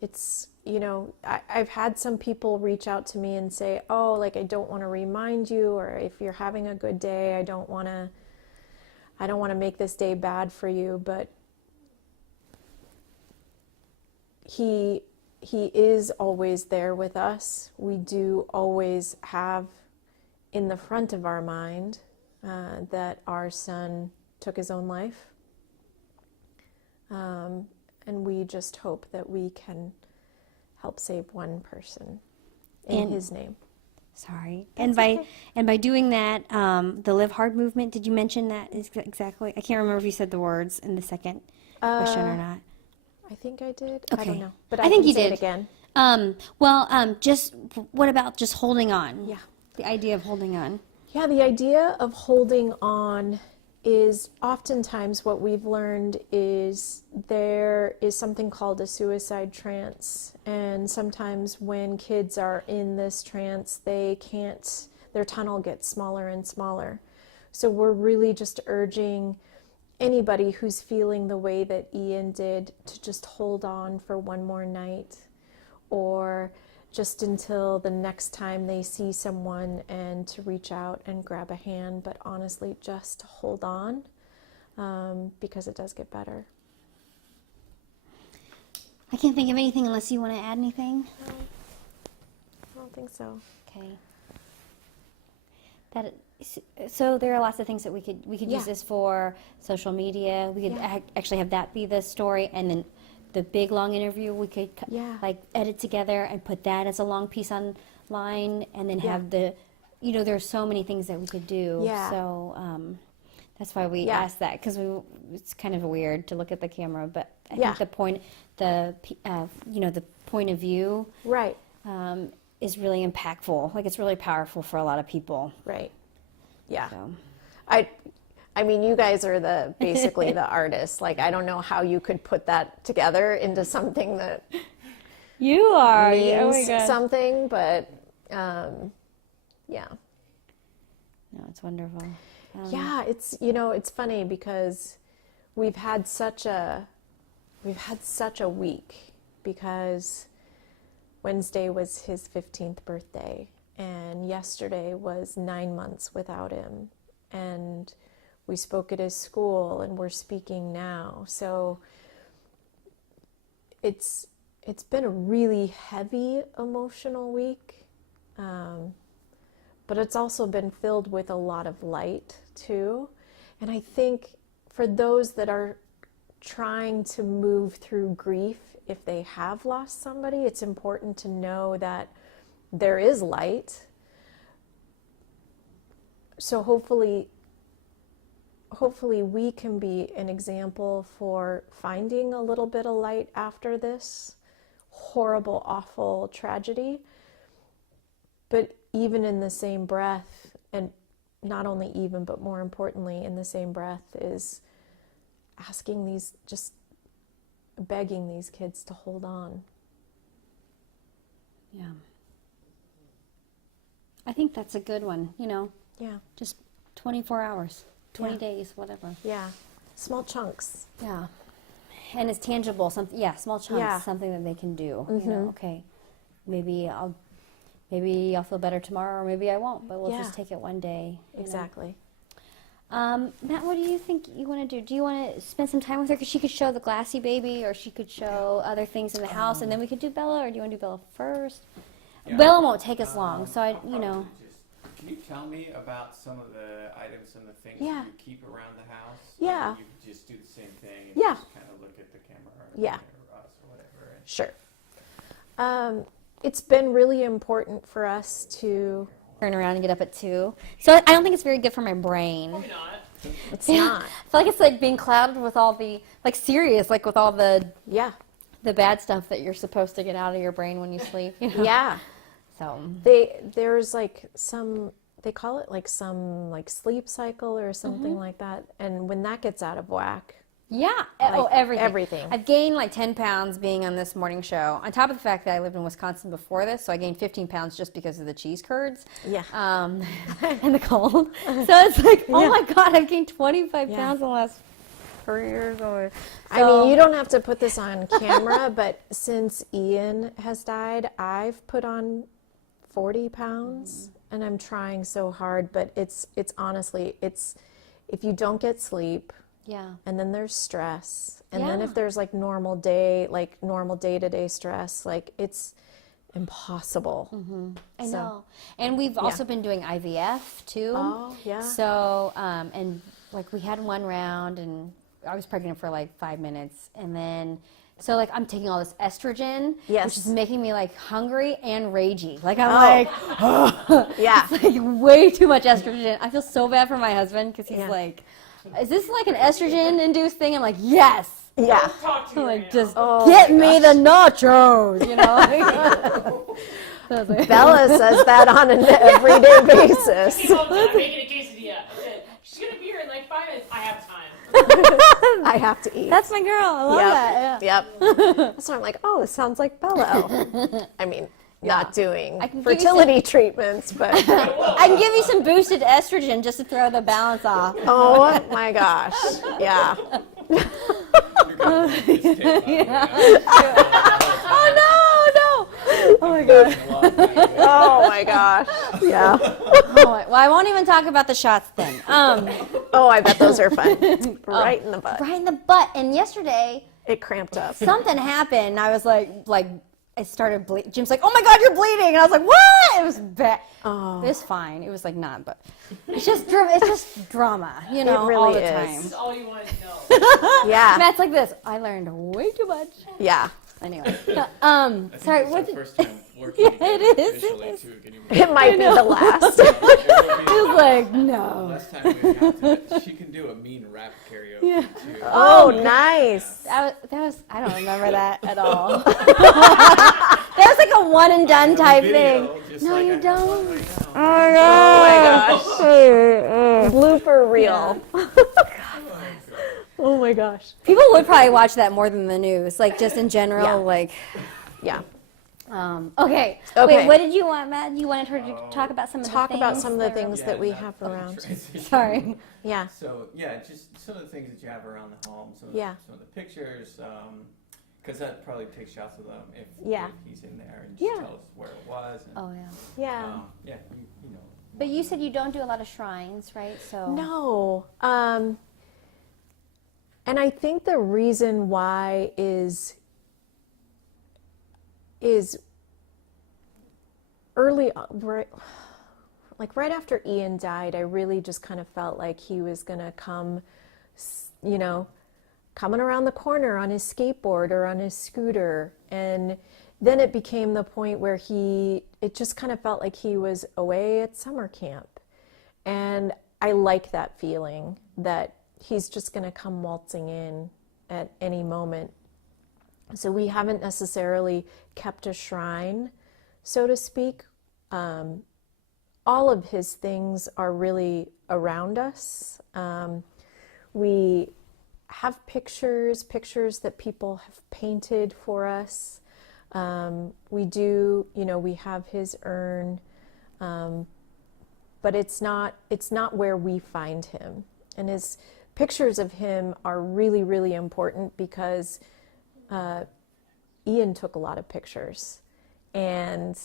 It's, you know, I've had some people reach out to me and say, oh, like, I don't want to remind you, or if you're having a good day, I don't want to make this day bad for you. But he is always there with us. We do always have in the front of our mind that our son took his own life. And we just hope that we can help save one person in And- his name. Sorry. And by doing that, the Live Hard movement, did you mention that exactly? I can't remember if you said the words in the second question or not. I think I did. I Okay. don't know. But I I think can you say did. it again. Just what about just holding on? Yeah. The idea of holding on. Yeah, the idea of holding on is oftentimes what we've learned is there is something called a suicide trance. And sometimes when kids are in this trance, their tunnel gets smaller and smaller. So we're really just urging anybody who's feeling the way that Ian did to just hold on for one more night, or just until the next time they see someone, and to reach out and grab a hand, but honestly just to hold on, because it does get better. I can't think of anything unless you want to add anything. I don't think so. Okay. So there are lots of things that we could Yeah. use this for. Social media. We could Yeah. actually have that be the story, and then the big long interview we could Yeah. like edit together and put that as a long piece online, and then Yeah. have there's so many things that we could do. Yeah. So that's why we Yeah. asked that, because it's kind of weird to look at the camera, but I Yeah. think the point of view Right, is really impactful. Like, it's really powerful for a lot of people. right. Yeah. So. I mean, you guys are basically the artists. Like, I don't know how you could put that together into something that You are. means something, but yeah. No, it's wonderful. Yeah, it's funny because we've had such a week, because Wednesday was his 15th birthday, and yesterday was 9 months without him, and we spoke at his school, and we're speaking now. So it's been a really heavy emotional week, but it's also been filled with a lot of light too. And I think for those that are trying to move through grief, if they have lost somebody, it's important to know that there is light. So hopefully we can be an example for finding a little bit of light after this horrible, awful tragedy. But even in the same breath, and not only even, but more importantly, in the same breath, is just begging these kids to hold on. Yeah. I think that's a good one, Yeah, just 24 hours, 20 Yeah. days, whatever. yeah. Small chunks. Yeah. and it's tangible, something, yeah, small chunks, Yeah. something that they can do. You know, okay, maybe I'll feel better tomorrow, or maybe I won't, but we'll Yeah. just take it one day. you know. Exactly. Matt, what do you think you want to do? Do you want to spend some time with her? Because she could show the glassy baby, or she could show other things in the house, and then we could do Bella, or do you want to do Bella first? Yeah. Bella won't take us long, so I, you know. Can you tell me about some of the items and the things Yeah. that you keep around the house? Yeah. You just do the same thing and Yeah. just kind of look at the camera or, Yeah. or us or whatever. And Sure. It's been really important for us to. Turn around and get up at 2. So I don't think it's very good for my brain. Probably not. It's Yeah. not. I feel like it's like being clouded with all the, like serious, like with all the Yeah. bad stuff that you're supposed to get out of your brain when you sleep. You know? Yeah. So There's like some, they call it like some like sleep cycle or something like that, and when that gets out of whack, yeah. Like, Everything. everything. I've gained like 10 pounds being on this morning show. On top of the fact that I lived in Wisconsin before this, so I gained 15 pounds just because of the cheese curds. Yeah. And the cold. So it's like, oh Yeah. my God, I've gained 25 Yeah. pounds in the last 3 years. I mean, you don't have to put this on camera, but since Ian has died, I've put on 40 pounds, and I'm trying so hard, but it's honestly, it's if you don't get sleep, Yeah. and then there's stress, and then Yeah. if there's like normal day-to-day stress, like it's impossible. I So- know. And we've also been doing IVF too. Oh, yeah. So, and like we had one round and I was pregnant for like 5 minutes. And then, so like I'm taking all this estrogen, Yes. which is making me like hungry and ragey. Like I'm Oh. like, Yeah. it's like way too much estrogen. I feel so bad for my husband because he's Yeah. like, is this like an estrogen induced thing? I'm like, yes. Yeah. Talk to I'm you like, right just Oh get my me the nachos, you know? So I was like, Bella says that on an everyday basis. now. I'm making a quesadilla. I said, she's gonna be here in like 5 minutes. I have time. I have to eat. that's my girl. I love that. Yeah. Yep. So I'm like, oh, this sounds like Bella. I mean, not doing I can give you fertility treatments, but I can give you some boosted estrogen just to throw the balance off. oh my gosh. Yeah. you're gonna just tape out Oh no, no! Oh my god. of Oh my gosh. Yeah. Well, I won't even talk about the shots then. Oh, I bet those are fun. Right in the butt. Right in the butt. And yesterday It cramped up. something happened. And I was like I started bleeding. Jim's like, "Oh my god, you're bleeding!" And I was like, "What?" It was bad. Oh. It was fine. It was like not, but it's just drama, you know, really all the is. time. This is all you wanted to know. Yeah. Matt's like this. I learned way too much. Yeah. Anyway, It's sorry. What our did, first time working Yeah, together it is, officially, it is. too. Can you It might be the last. It will be I was like, no. last time we have to, she can do a mean rap karaoke too. Oh, nice. That was I don't remember that at all. That was like a one and done type thing. Video, just No, like you I have don't. one right now. Oh my gosh. Blooper reel. Oh my gosh. People would probably watch that more than the news, like just in general, Yeah. like. Yeah. Okay. Okay. Wait, what did you want, Matt? You wanted her to talk about some of Talk the things. about some of the that are- things that we not have funny around. transition. Sorry. Yeah. So yeah, just some of the things that you have around the home. Some of, Yeah. some of the pictures, because that probably takes shots of them if, Yeah. if he's in there and just Yeah. tell us where it was. And, Oh yeah. Yeah. yeah, you know. But you said you don't do a lot of shrines, right? So. No. And I think the reason why is early, right after Ian died, I really just kind of felt like he was going to come, coming around the corner on his skateboard or on his scooter. And then it became the point where it just kind of felt like he was away at summer camp. And I like that feeling that he's just going to come waltzing in at any moment. So we haven't necessarily kept a shrine, so to speak. All of his things are really around us. We have pictures that people have painted for us. We have his urn, but it's not where we find him. And his pictures of him are really, really important because Ian took a lot of pictures, and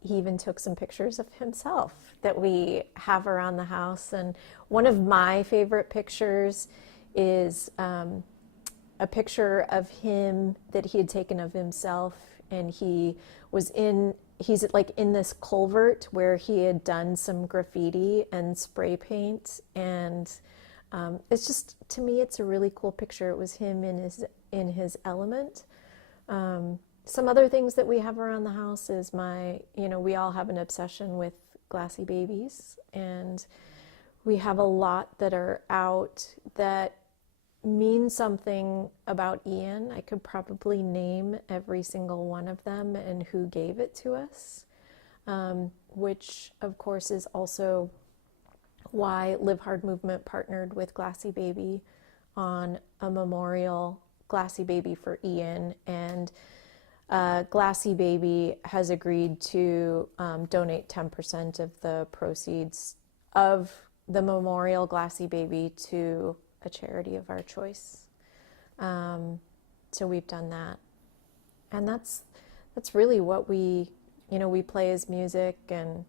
he even took some pictures of himself that we have around the house. And one of my favorite pictures is a picture of him that he had taken of himself, and he's like in this culvert where he had done some graffiti and spray paint, and it's just, to me, it's a really cool picture. It was him in his element. Some other things that we have around the house is we all have an obsession with glassy babies, and we have a lot that are out that mean something about Ian. I could probably name every single one of them and who gave it to us, which of course is also why Live Hard Movement partnered with Glassy Baby on a memorial Glassy Baby for Ian, and Glassy Baby has agreed to donate 10% of the proceeds of the memorial Glassy Baby to a charity of our choice. So we've done that, and that's really what we play his music, and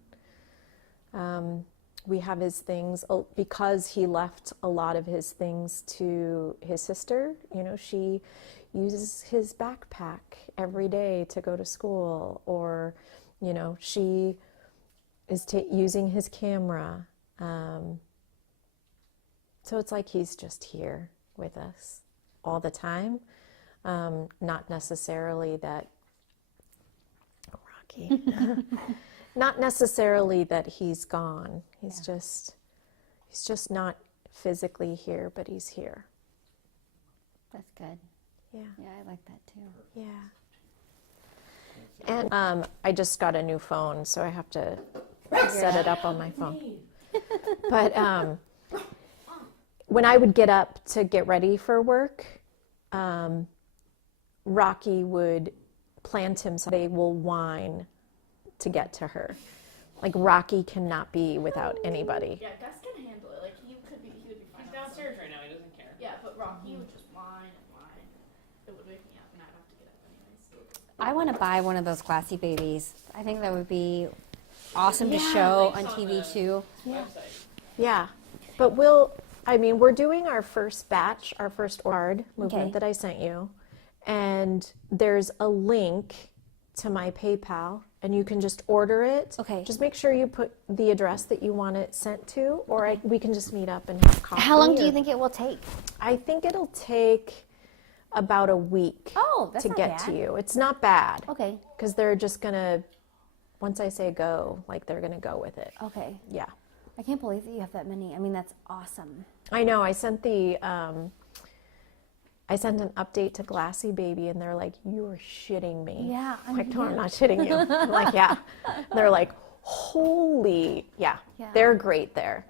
we have his things because he left a lot of his things to his sister. She uses his backpack every day to go to school, or she is using his camera. So it's like he's just here with us all the time. Not necessarily that, Rocky, not necessarily that he's gone. He's just not physically here, but he's here. That's good. Yeah. Yeah, I like that too. Yeah. And I just got a new phone, so I have to set it up on my phone. But when I would get up to get ready for work, Rocky would plant himself. They will whine to get to her. Like, Rocky cannot be without anybody. Yeah, Gus can handle it. Like, he would be fine. He's on his downstairs own. right now. He doesn't care. Yeah, but Rocky would just whine and whine. It would wake me up, and I'd have to get up anyways. I want to buy one of those Glassy Babies. I think that would be awesome to Yeah. show on Links on TV the too. Website. Yeah. But we're doing our first batch, our first card movement Okay. that I sent you. And there's a link to my PayPal, and you can just order it. Okay. Just make sure you put the address that you want it sent to, or we can just meet up and have coffee. How long do or- you think it will take? I think it'll take about a week Oh, that's to not get bad. to you. It's not bad. Okay. Because they're just gonna, once I say go, like they're gonna go with it. Okay. Yeah. I can't believe that you have that many. I mean, that's awesome. I know. I sent an update to Glassy Baby, and they're like, "You are shitting me." Yeah, I'm like, no, I'm not shitting you. I'm like, yeah. They're like, holy, yeah. Yeah. They're great there.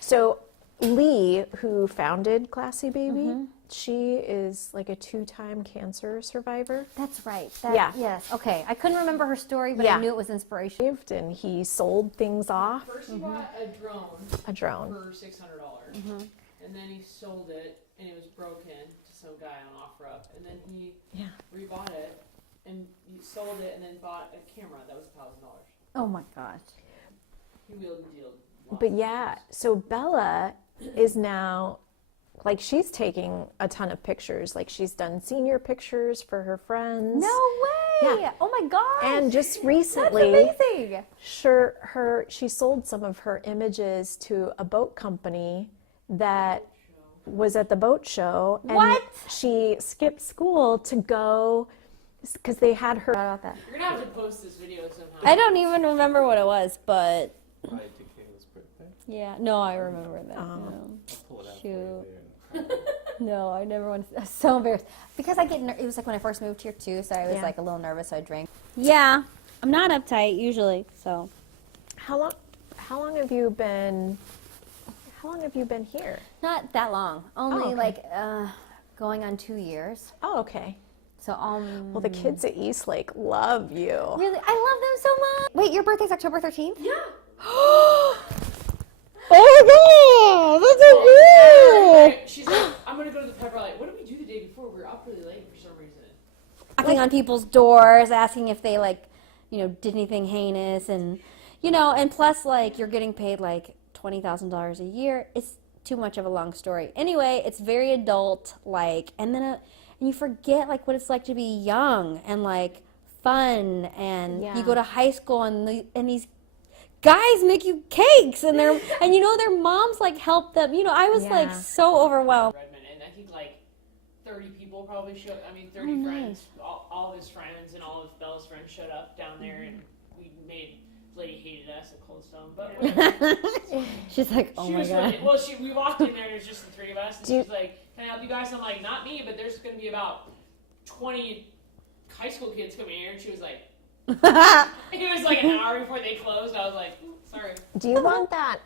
So Lee, who founded Glassy Baby, she is like a 2-time cancer survivor. That's right. Yeah. Yes. Okay. I couldn't remember her story, but Yeah. I knew it was inspirational. And he sold things off. First, he bought a drone A drone. for $600, and then he sold it, and it was broken to some guy on OfferUp, and then he Yeah. rebought it, and he sold it, and then bought a camera that was $1,000. Oh my gosh. He wheeled and dealed. lots But of yeah, things. so Bella is now, like, she's taking a ton of pictures. Like, she's done senior pictures for her friends. No way. Yeah. Oh my gosh. And just that's recently, amazing. she sold some of her images to a boat company that was at the boat show. And What? she skipped school to go because they had her. About that. You're gonna have to post this video somehow. I don't even remember what it was, but Probably to Kayla's birthday. yeah. No, I remember that. Oh. Yeah. Pull it out Shoot. for you there. No, I never want to. I'm so embarrassed because I get. It was like when I first moved here too, so I was Yeah. like a little nervous. So I drank. Yeah, I'm not uptight usually. So How long have you been here? not that long. Only okay. like going on 2 years. Oh, okay. So Well, the kids at Eastlake love you. really, I love them so much. Wait, your birthday's October 13th? Yeah. Oh my god, that's so cool. She's like, I'm gonna go to the pepper light. What did we do the day before? We were up really late for some reason. Knocking on people's doors, asking if they like, you know, did anything heinous, and you know, and plus like you're getting paid like $20,000 a year. It's too much of a long story. Anyway, it's very adult like, and then and you forget like what it's like to be young and like fun, and Yeah. you go to high school and these guys make you cakes, and and you know their moms like help them. You know, I was like Yeah. so overwhelmed. Redmond, and I think like 30 people probably showed. I mean, 30 Oh, friends, all his friends and all of Bella's friends showed up down there, and we made. Lady hated us at Cold Stone, but whatever. She's like, oh She my was god. really, well, we walked in there and it was just the three of us, and Do you- she's like, "Can I help you guys?" I'm like, "Not me, but there's going to be about 20 high school kids coming here," and she was like, it was like an hour before they closed. I was like, "Sorry." Do you want that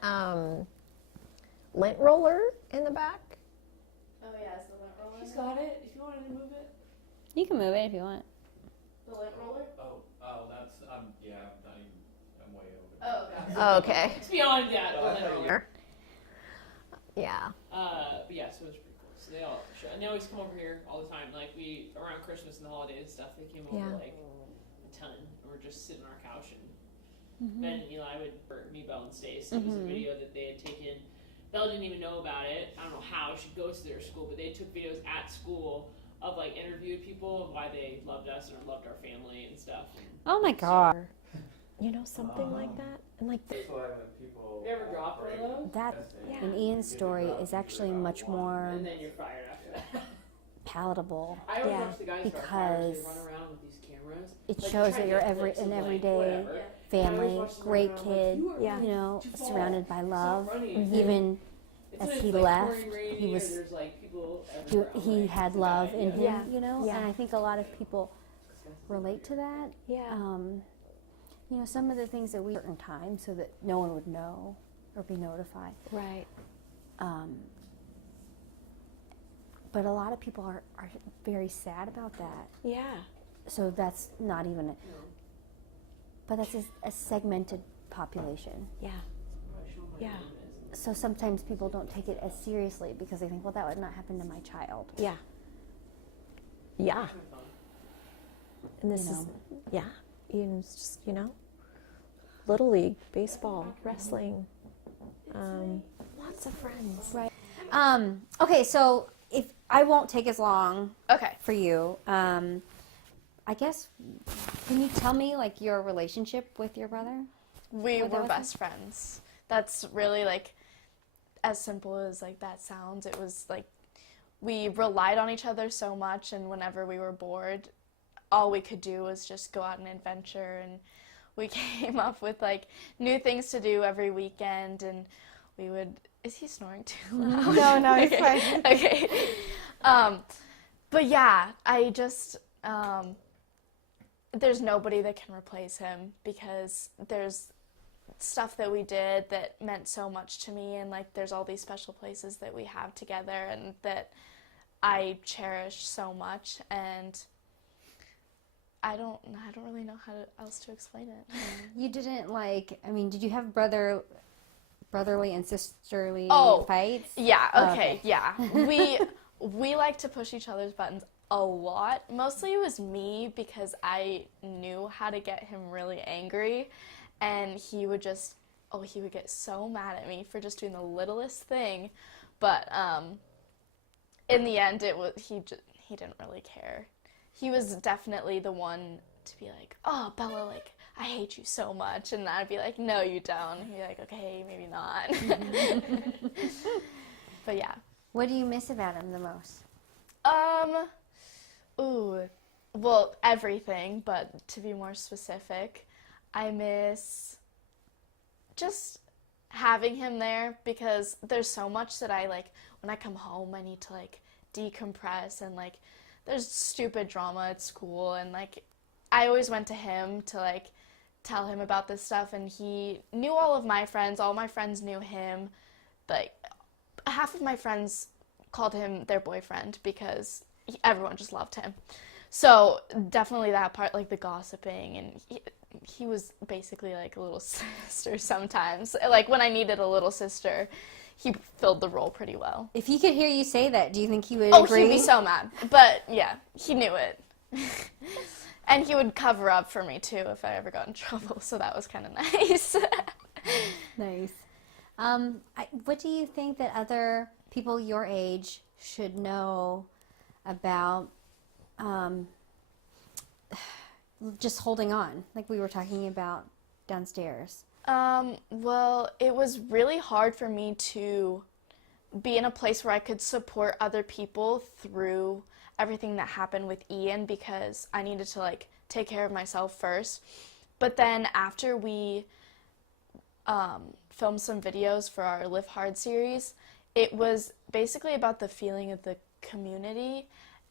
lint roller in the back? Oh yeah, so the lint roller. She's got it. If you wanted to move it. You can move it if you want. The lint roller. That's yeah, I'm way over. Oh god. Oh, okay. It's beyond that. Literally. Yeah. But yeah, so it was pretty cool. So they all, and they always come over here all the time. Like around Christmas and the holidays and stuff, they came over Yeah. like a ton. And we're just sitting on our couch, and Ben and Eli would, or me, Belle, and Stace. It was a video that they had taken. Belle didn't even know about it. I don't know how. She goes to their school, but they took videos at school of like interviewed people of why they loved us and loved our family and stuff. And Oh my god. You know, something like that. And like, That's why when people. you ever drop one of those? That Yeah. in Ian's story is actually much more And then you're fired after that. palatable. I always Yeah, watch the guys start fires. They because run around with these cameras. It Like, shows try that to you're get clips an of, like, everyday whatever. Yeah. family, watch them great run around, like, kid, you are Yeah. you know, too far. surrounded by love. Stop running. Even It's as when he it's, like, left, pouring rainy he or was- there's, like, people he, everywhere. I'm he like, had the love guy, in yeah. him, Yeah. you know, Yeah. and I think a lot of people relate to that. yeah. You know, some of the things that we certain time so that no one would know or be notified. Right. But a lot of people are very sad about that. Yeah. So that's not even a, but that's a segmented population. Yeah. Yeah. So sometimes people don't take it as seriously because they think, well, that would not happen to my child. Yeah. Yeah. And this You is, know. yeah. Ian's just, you know, Little League, baseball, wrestling, lots of friends. Right. Okay, so if I won't take as long Okay. for you, I guess, can you tell me like your relationship with your brother? We What that were was best friends. That's really like as simple as like that sounds. It was like we relied on each other so much, and whenever we were bored, all we could do was just go out and adventure, and we came up with like new things to do every weekend, and we would. Is he snoring too loud? No, it's Okay. fine. Okay. But yeah, I just there's nobody that can replace him, because there's stuff that we did that meant so much to me, and like there's all these special places that we have together and that I cherish so much, and I don't really know how else to explain it. You didn't like, I mean, did you have brotherly and sisterly Oh, fights? Yeah, Oh, okay, yeah. We like to push each other's buttons a lot. Mostly it was me, because I knew how to get him really angry, and he would get so mad at me for just doing the littlest thing. But in the end he didn't really care. He was definitely the one to be like, "Oh, Bella, like I hate you so much," and I'd be like, "No, you don't." And he'd be like, "Okay, maybe not." But yeah. What do you miss about him the most? Well, everything, but to be more specific, I miss just having him there, because there's so much that I like when I come home, I need to like decompress, and like there's stupid drama at school, and like I always went to him to like tell him about this stuff, and he knew all of my friends, all my friends knew him. Like half of my friends called him their boyfriend, because everyone just loved him. So definitely that part, like the gossiping, and he was basically like a little sister sometimes. Like when I needed a little sister, he filled the role pretty well. If he could hear you say that, do you think he would Oh, agree? he'd be so mad. But yeah, he knew it. And he would cover up for me too if I ever got in trouble, so that was kind of nice. Nice. What do you think that other people your age should know about just holding on, like we were talking about downstairs? Well, it was really hard for me to be in a place where I could support other people through everything that happened with Ian because I needed to like take care of myself first. But then after we filmed some videos for our Live Hard series, it was basically about the feeling of the community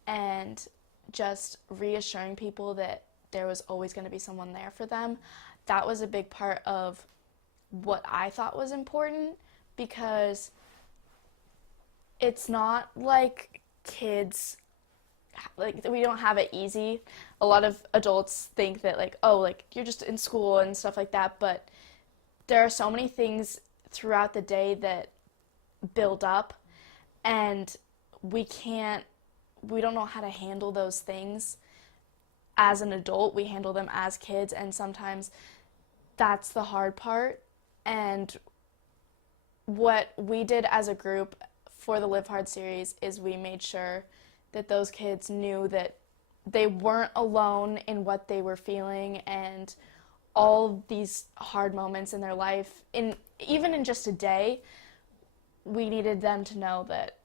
and just reassuring people that there was always going to be someone there for them. That was a big part of what I thought was important because it's not like kids, like we don't have it easy. A lot of adults think that like, oh, like you're just in school and stuff like that, but there are so many things throughout the day that build up and we don't know how to handle those things as an adult. We handle them as kids, and sometimes that's the hard part. And what we did as a group for the Live Hard series is we made sure that those kids knew that they weren't alone in what they were feeling and all these hard moments in their life. Even in just a day, we needed them to know that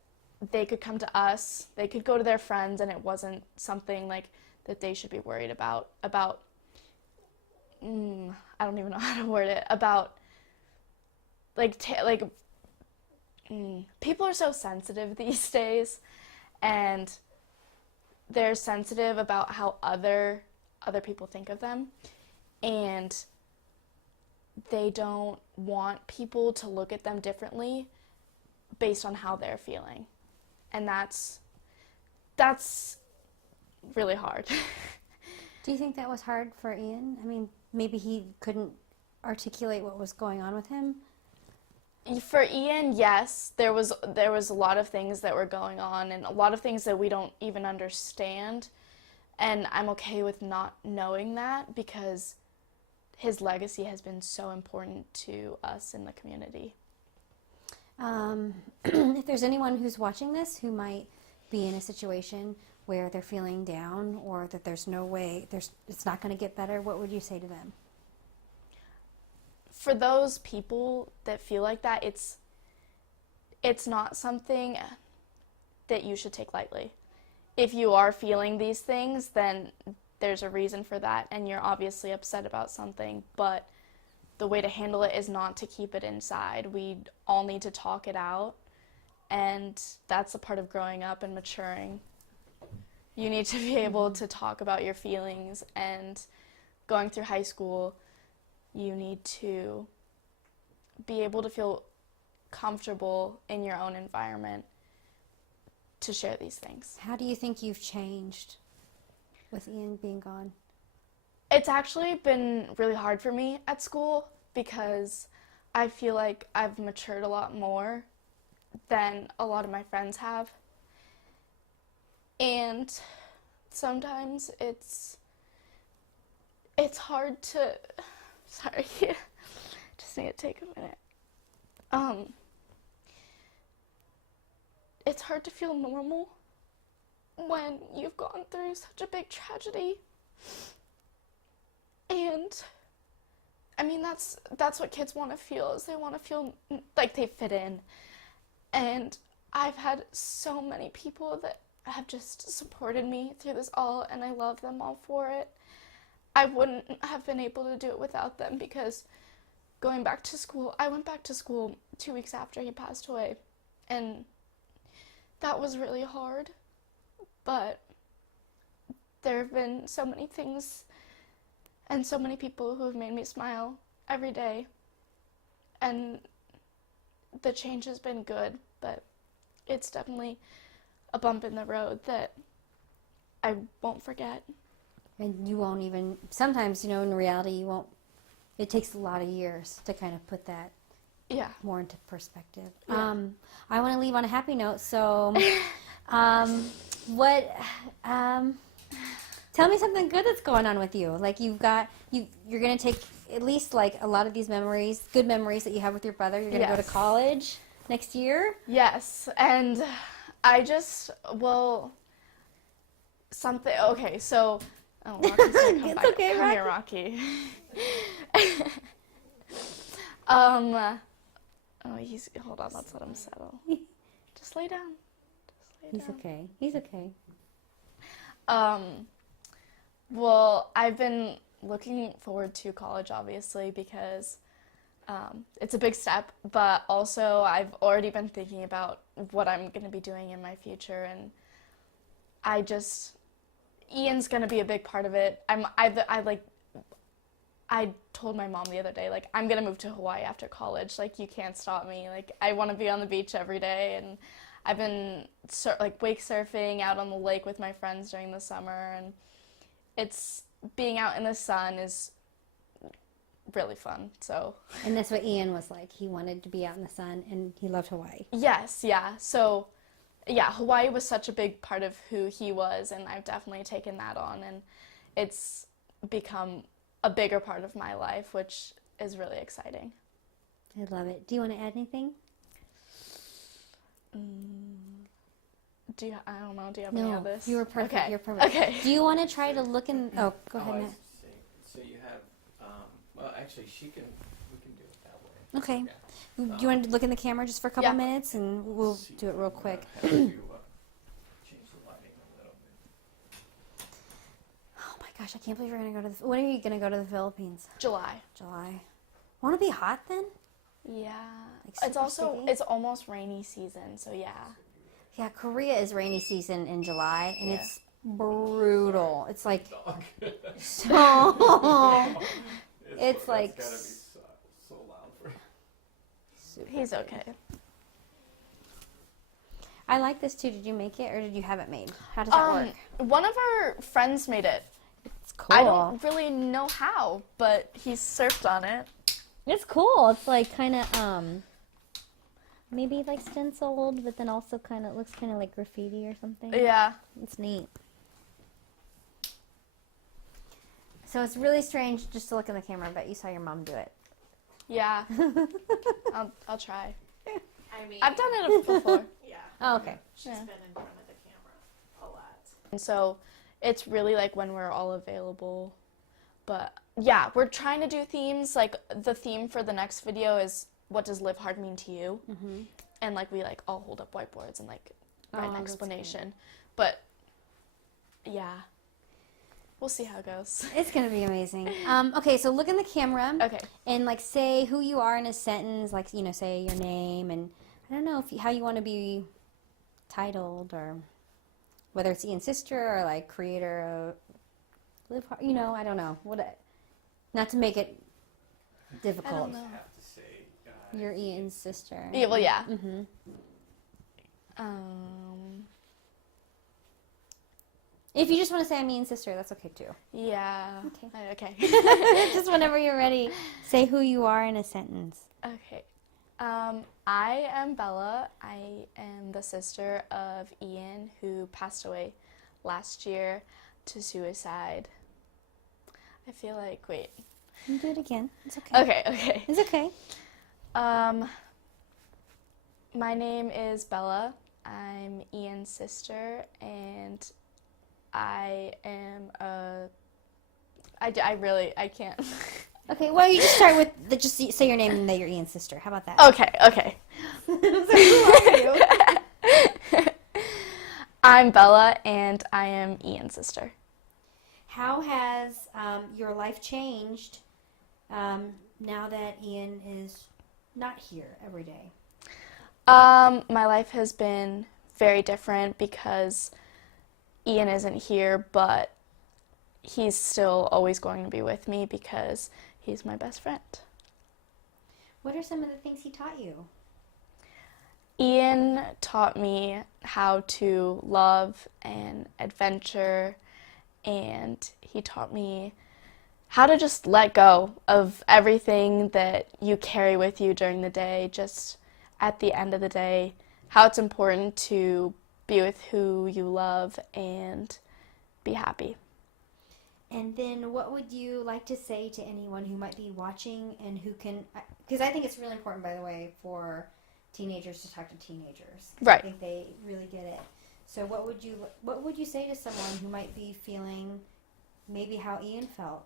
they could come to us, they could go to their friends, and it wasn't something like that they should be worried about I don't even know how to word it, about people are so sensitive these days, and they're sensitive about how other people think of them, and they don't want people to look at them differently based on how they're feeling. And that's really hard. Do you think that was hard for Ian? I mean, maybe he couldn't articulate what was going on with him. For Ian, yes, there was a lot of things that were going on and a lot of things that we don't even understand. And I'm okay with not knowing that because his legacy has been so important to us in the community. If there's anyone who's watching this who might be in a situation where they're feeling down or that there's no way, it's not going to get better, what would you say to them? For those people that feel like that, it's not something that you should take lightly. If you are feeling these things, then there's a reason for that, and you're obviously upset about something, but the way to handle it is not to keep it inside. We all need to talk it out, and that's a part of growing up and maturing. You need to be able to talk about your feelings, and going through high school, you need to be able to feel comfortable in your own environment to share these things. How do you think you've changed with Ian being gone? It's actually been really hard for me at school because I feel like I've matured a lot more than a lot of my friends have. And sometimes it's hard to, sorry, just need to take a minute. It's hard to feel normal when you've gone through such a big tragedy. And I mean, that's what kids want to feel, is they want to feel like they fit in. And I've had so many people that have just supported me through this all, and I love them all for it. I wouldn't have been able to do it without them, because going back to school, I went back to school 2 weeks after he passed away, and that was really hard. But there have been so many things and so many people who have made me smile every day, and the change has been good, but it's definitely a bump in the road that I won't forget. And you won't even, sometimes, you know, in reality, you won't, it takes a lot of years to kind of put that Yeah. more into perspective. Yeah. I want to leave on a happy note, so what, tell me something good that's going on with you. Like you're going to take at least like a lot of these memories, good memories that you have with your brother. You're going to go to Yes. college next year. Yes, and I just something. Okay, so Rocky's gonna come It's back. okay, Come here, Rocky. Oh, hold on. Let's let him settle. Just lay down. He's okay. He's okay. Well, I've been looking forward to college, obviously, because it's a big step, but also I've already been thinking about what I'm going to be doing in my future, and Ian's going to be a big part of it. I told my mom the other day, like, I'm going to move to Hawaii after college. Like, you can't stop me. Like, I want to be on the beach every day, and I've been, wake surfing out on the lake with my friends during the summer, and being out in the sun is really fun, so. And that's what Ian was like. He wanted to be out in the sun, and he loved Hawaii. Yes, yeah. So, yeah, Hawaii was such a big part of who he was, and I've definitely taken that on, and it's become a bigger part of my life, which is really exciting. I love it. Do you want to add anything? I don't know, do you have any of No, this? you were perfect. Okay. You're perfect. Okay. Do you want to try to look in? Oh, go ahead, I Matt. see. So you have, well, actually, we can do it that way. Okay. Yeah. Do you want to look in the camera just for a couple Yeah. minutes, and we'll See, do it real I'm quick? gonna have to, change the lighting a little bit. Oh my gosh, I can't believe you're gonna go to the. When are you gonna go to the Philippines? July. July. Want to be hot then? Yeah. Like It's super also, sticky? it's almost rainy season, so yeah. Yeah, Korea is rainy season in July, and Yeah. it's brutal. It's like Dog. so. It's like gotta be so loud for He's okay. I like this too. Did you make it, or did you have it made? How does that work? One of our friends made it. It's cool. I don't really know how, but he surfed on it. It's cool. It's like kind of maybe like stenciled, but then also kind of looks kind of like graffiti or something. Yeah. It's neat. So it's really strange just to look in the camera, but you saw your mom do it. Yeah. I'll try. I mean, I've done it before. Yeah. Oh, okay. She's Yeah. been in front of the camera a lot. And so it's really like when we're all available. But yeah, we're trying to do themes. Like the theme for the next video is what does live hard mean to you? Mm-hmm. And like we like all hold up whiteboards and like write Oh, an that's explanation. But yeah. We'll see how it goes. It's gonna be amazing. Okay, so look in the camera Okay. and like say who you are in a sentence. Like say your name and I don't know how you want to be titled or whether it's Ian's sister or like creator of Live Hard. I don't know not to make it difficult. I don't know. have to say, You're Ian's sister. Yeah, well, yeah. Mm-hmm. If you just want to say I'm Ian's sister, that's okay too. Yeah. Okay. Okay. Just whenever you're ready, say who you are in a sentence. Okay. I am Bella. I am the sister of Ian, who passed away last year to suicide. I feel like, wait. You do it again. It's okay. Okay. It's okay. My name is Bella. I'm Ian's sister, and I am I can't. Okay, well, you just start with just say your name and that you're Ian's sister. How about that? Okay. I'm Bella, and I am Ian's sister. How has your life changed now that Ian is not here every day? My life has been very different because Ian isn't here, but he's still always going to be with me because he's my best friend. What are some of the things he taught you? Ian taught me how to love and adventure and he taught me how to just let go of everything that you carry with you during the day. Just at the end of the day, how it's important to be with who you love and be happy. And then what would you like to say to anyone who might be watching and who can, because I think it's really important, by the way, for teenagers to talk to teenagers. Right. I think they really get it. So what would you say to someone who might be feeling maybe how Ian felt,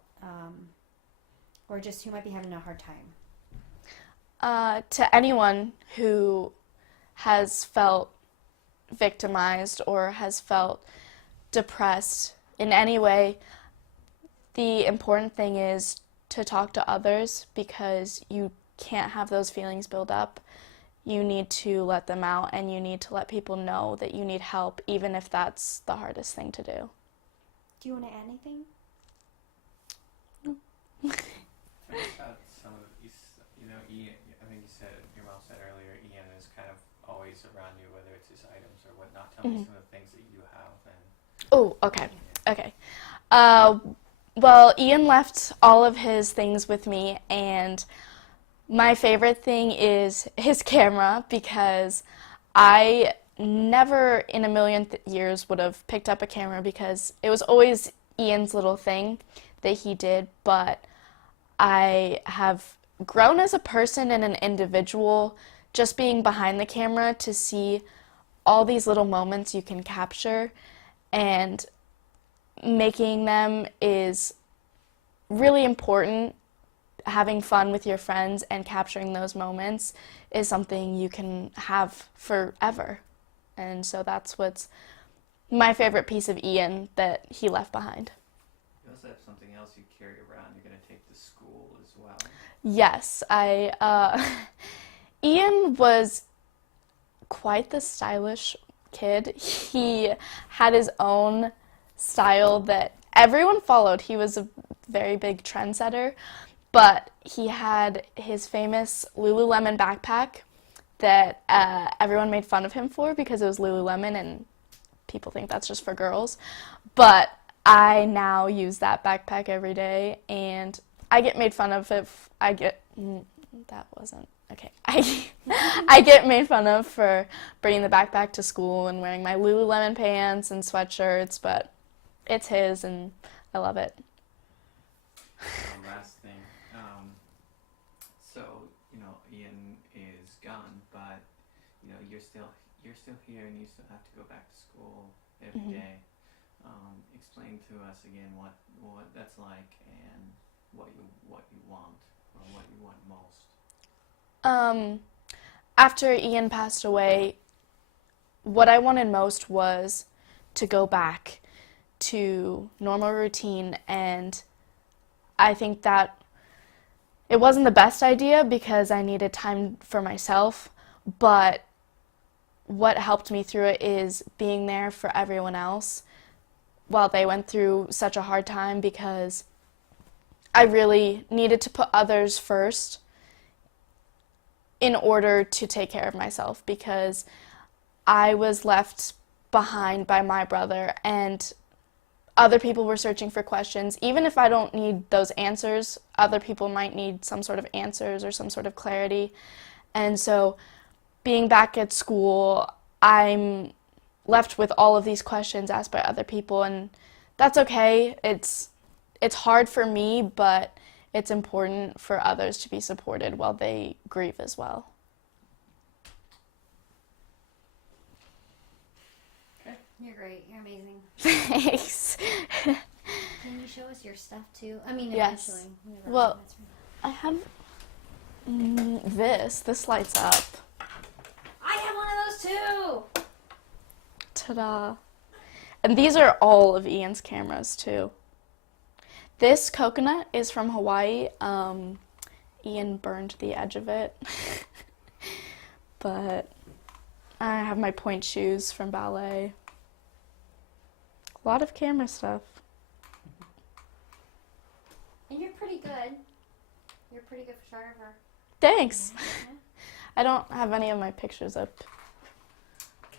or just who might be having a hard time? To anyone who has felt victimized or has felt depressed in any way, the important thing is to talk to others, because you can't have those feelings build up. You need to let them out, and you need to let people know that you need help, even if that's the hardest thing to do. Do you want to add anything? Some of Ian. I think your mom said earlier, Ian is kind of always around you, whether it's his items or whatnot. Tell me some of the things that you have. Oh, okay. Well, Ian left all of his things with me, and my favorite thing is his camera, because I never in a million years would have picked up a camera, because it was always Ian's little thing that he did, but I have grown as a person and an individual just being behind the camera to see all these little moments you can capture, and making them is really important. Having fun with your friends and capturing those moments is something you can have forever. And so that's what's my favorite piece of Ian that he left behind. You also have something else you carry around. You're going to take to school as well. Yes, Ian was quite the stylish kid. He had his own style that everyone followed. He was a very big trendsetter, but he had his famous Lululemon backpack that everyone made fun of him for, because it was Lululemon and people think that's just for girls. But I now use that backpack every day, and I get made fun of if I get that wasn't okay. I get made fun of for bringing the backpack to school and wearing my Lululemon pants and sweatshirts, but it's his, and I love it. Last thing. So Ian is gone, but you're still here, and you still have to go back to school every day. Explain to us again what that's like, and what you want, or what you want most. After Ian passed away, what I wanted most was to go back to normal routine, and I think that it wasn't the best idea because I needed time for myself, but what helped me through it is being there for everyone else while they went through such a hard time, because I really needed to put others first in order to take care of myself, because I was left behind by my brother, and other people were searching for questions. Even if I don't need those answers, other people might need some sort of answers or some sort of clarity. And so being back at school, I'm left with all of these questions asked by other people, and that's okay. It's hard for me, but it's important for others to be supported while they grieve as well. You're great. You're amazing. Thanks. Can you show us your stuff too? I mean, Yes. eventually. whenever Well, that's right. I have this lights up. I have one of those too. Ta-da. And these are all of Ian's cameras too. This coconut is from Hawaii. Ian burned the edge of it. But I have my point shoes from ballet. A lot of camera stuff. And you're pretty good. You're a pretty good photographer. Thanks. I don't have any of my pictures up.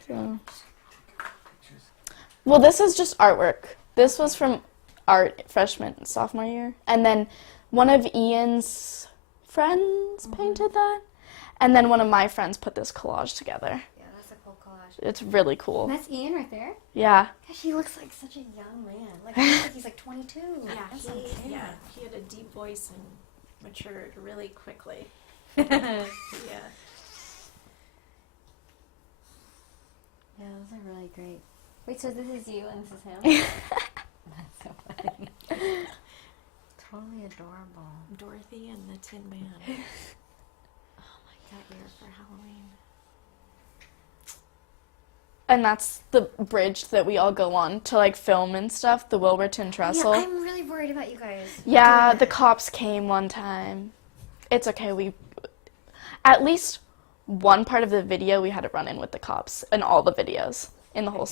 So. Well, this is just artwork. This was from art freshman and sophomore year. And then one of Ian's friends painted that. And then one of my friends put this collage together. Yeah, that's a cool collage. It's really cool. That's Ian right there. Yeah. Gosh, he looks like such a young man. Like, he looks like he's like 22. That's so cute. He had a deep voice and matured really quickly. Yeah. Yeah, those are really great. Wait, so this is you and this is him? That's so funny. Totally adorable. Dorothy and the Tin Man. That year for Halloween. And that's the bridge that we all go on to like film and stuff, the Wilburton Trestle. Yeah, I'm really worried about you guys. Yeah, the cops came one time. It's okay, we at least one part of the video we had to run in with the cops in all the videos in the whole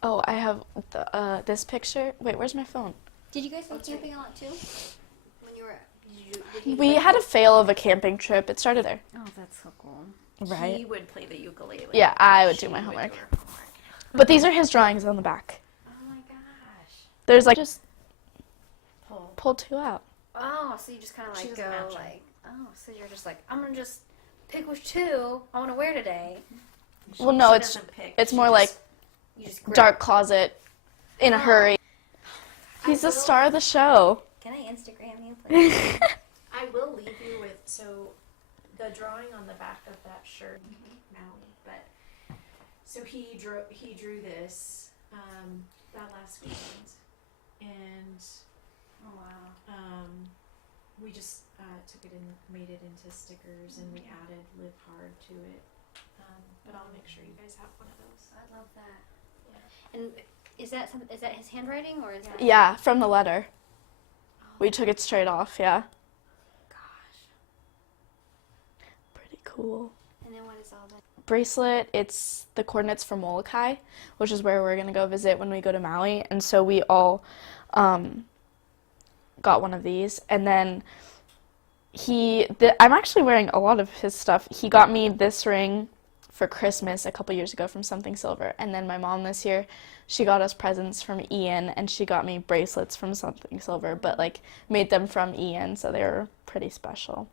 Oh, I have the this picture. Wait, where's my phone? Did you guys go camping a lot too? When you were, did you We had a fail of a camping trip. It started there. Oh, that's so cool. He would play the ukulele. Yeah, I would do my homework. But these are his drawings on the back. Oh my gosh. There's like just Pull. pull two out. Oh, so you just kind of She like doesn't go match 'em. like, oh, so you're just like, I'm gonna just pick which two I want to wear today. Well, no, She it's doesn't pick. it's She more just- like You just grab. dark closet in a hurry. He's the star of the show. Can I Instagram you, please? I will leave you with the drawing on the back of that shirt, Maui. But so he drew this that last weekend, and Oh wow. we just took it and made it into stickers, and we added "Live Hard" to it. But I'll make sure you guys have one of those. I love that. Yeah. And is that his handwriting or is that? Yeah, from the letter. We took it straight off, yeah. Gosh. Pretty cool. And then what is all that? Bracelet, it's the coordinates for Molokai, which is where we're going to go visit when we go to Maui. And so we all got one of these. And then I'm actually wearing a lot of his stuff. He got me this ring for Christmas a couple years ago from Something Silver. And then my mom this year, she got us presents from Ian, and she got me bracelets from Something Silver, but like made them from Ian, so they were pretty special.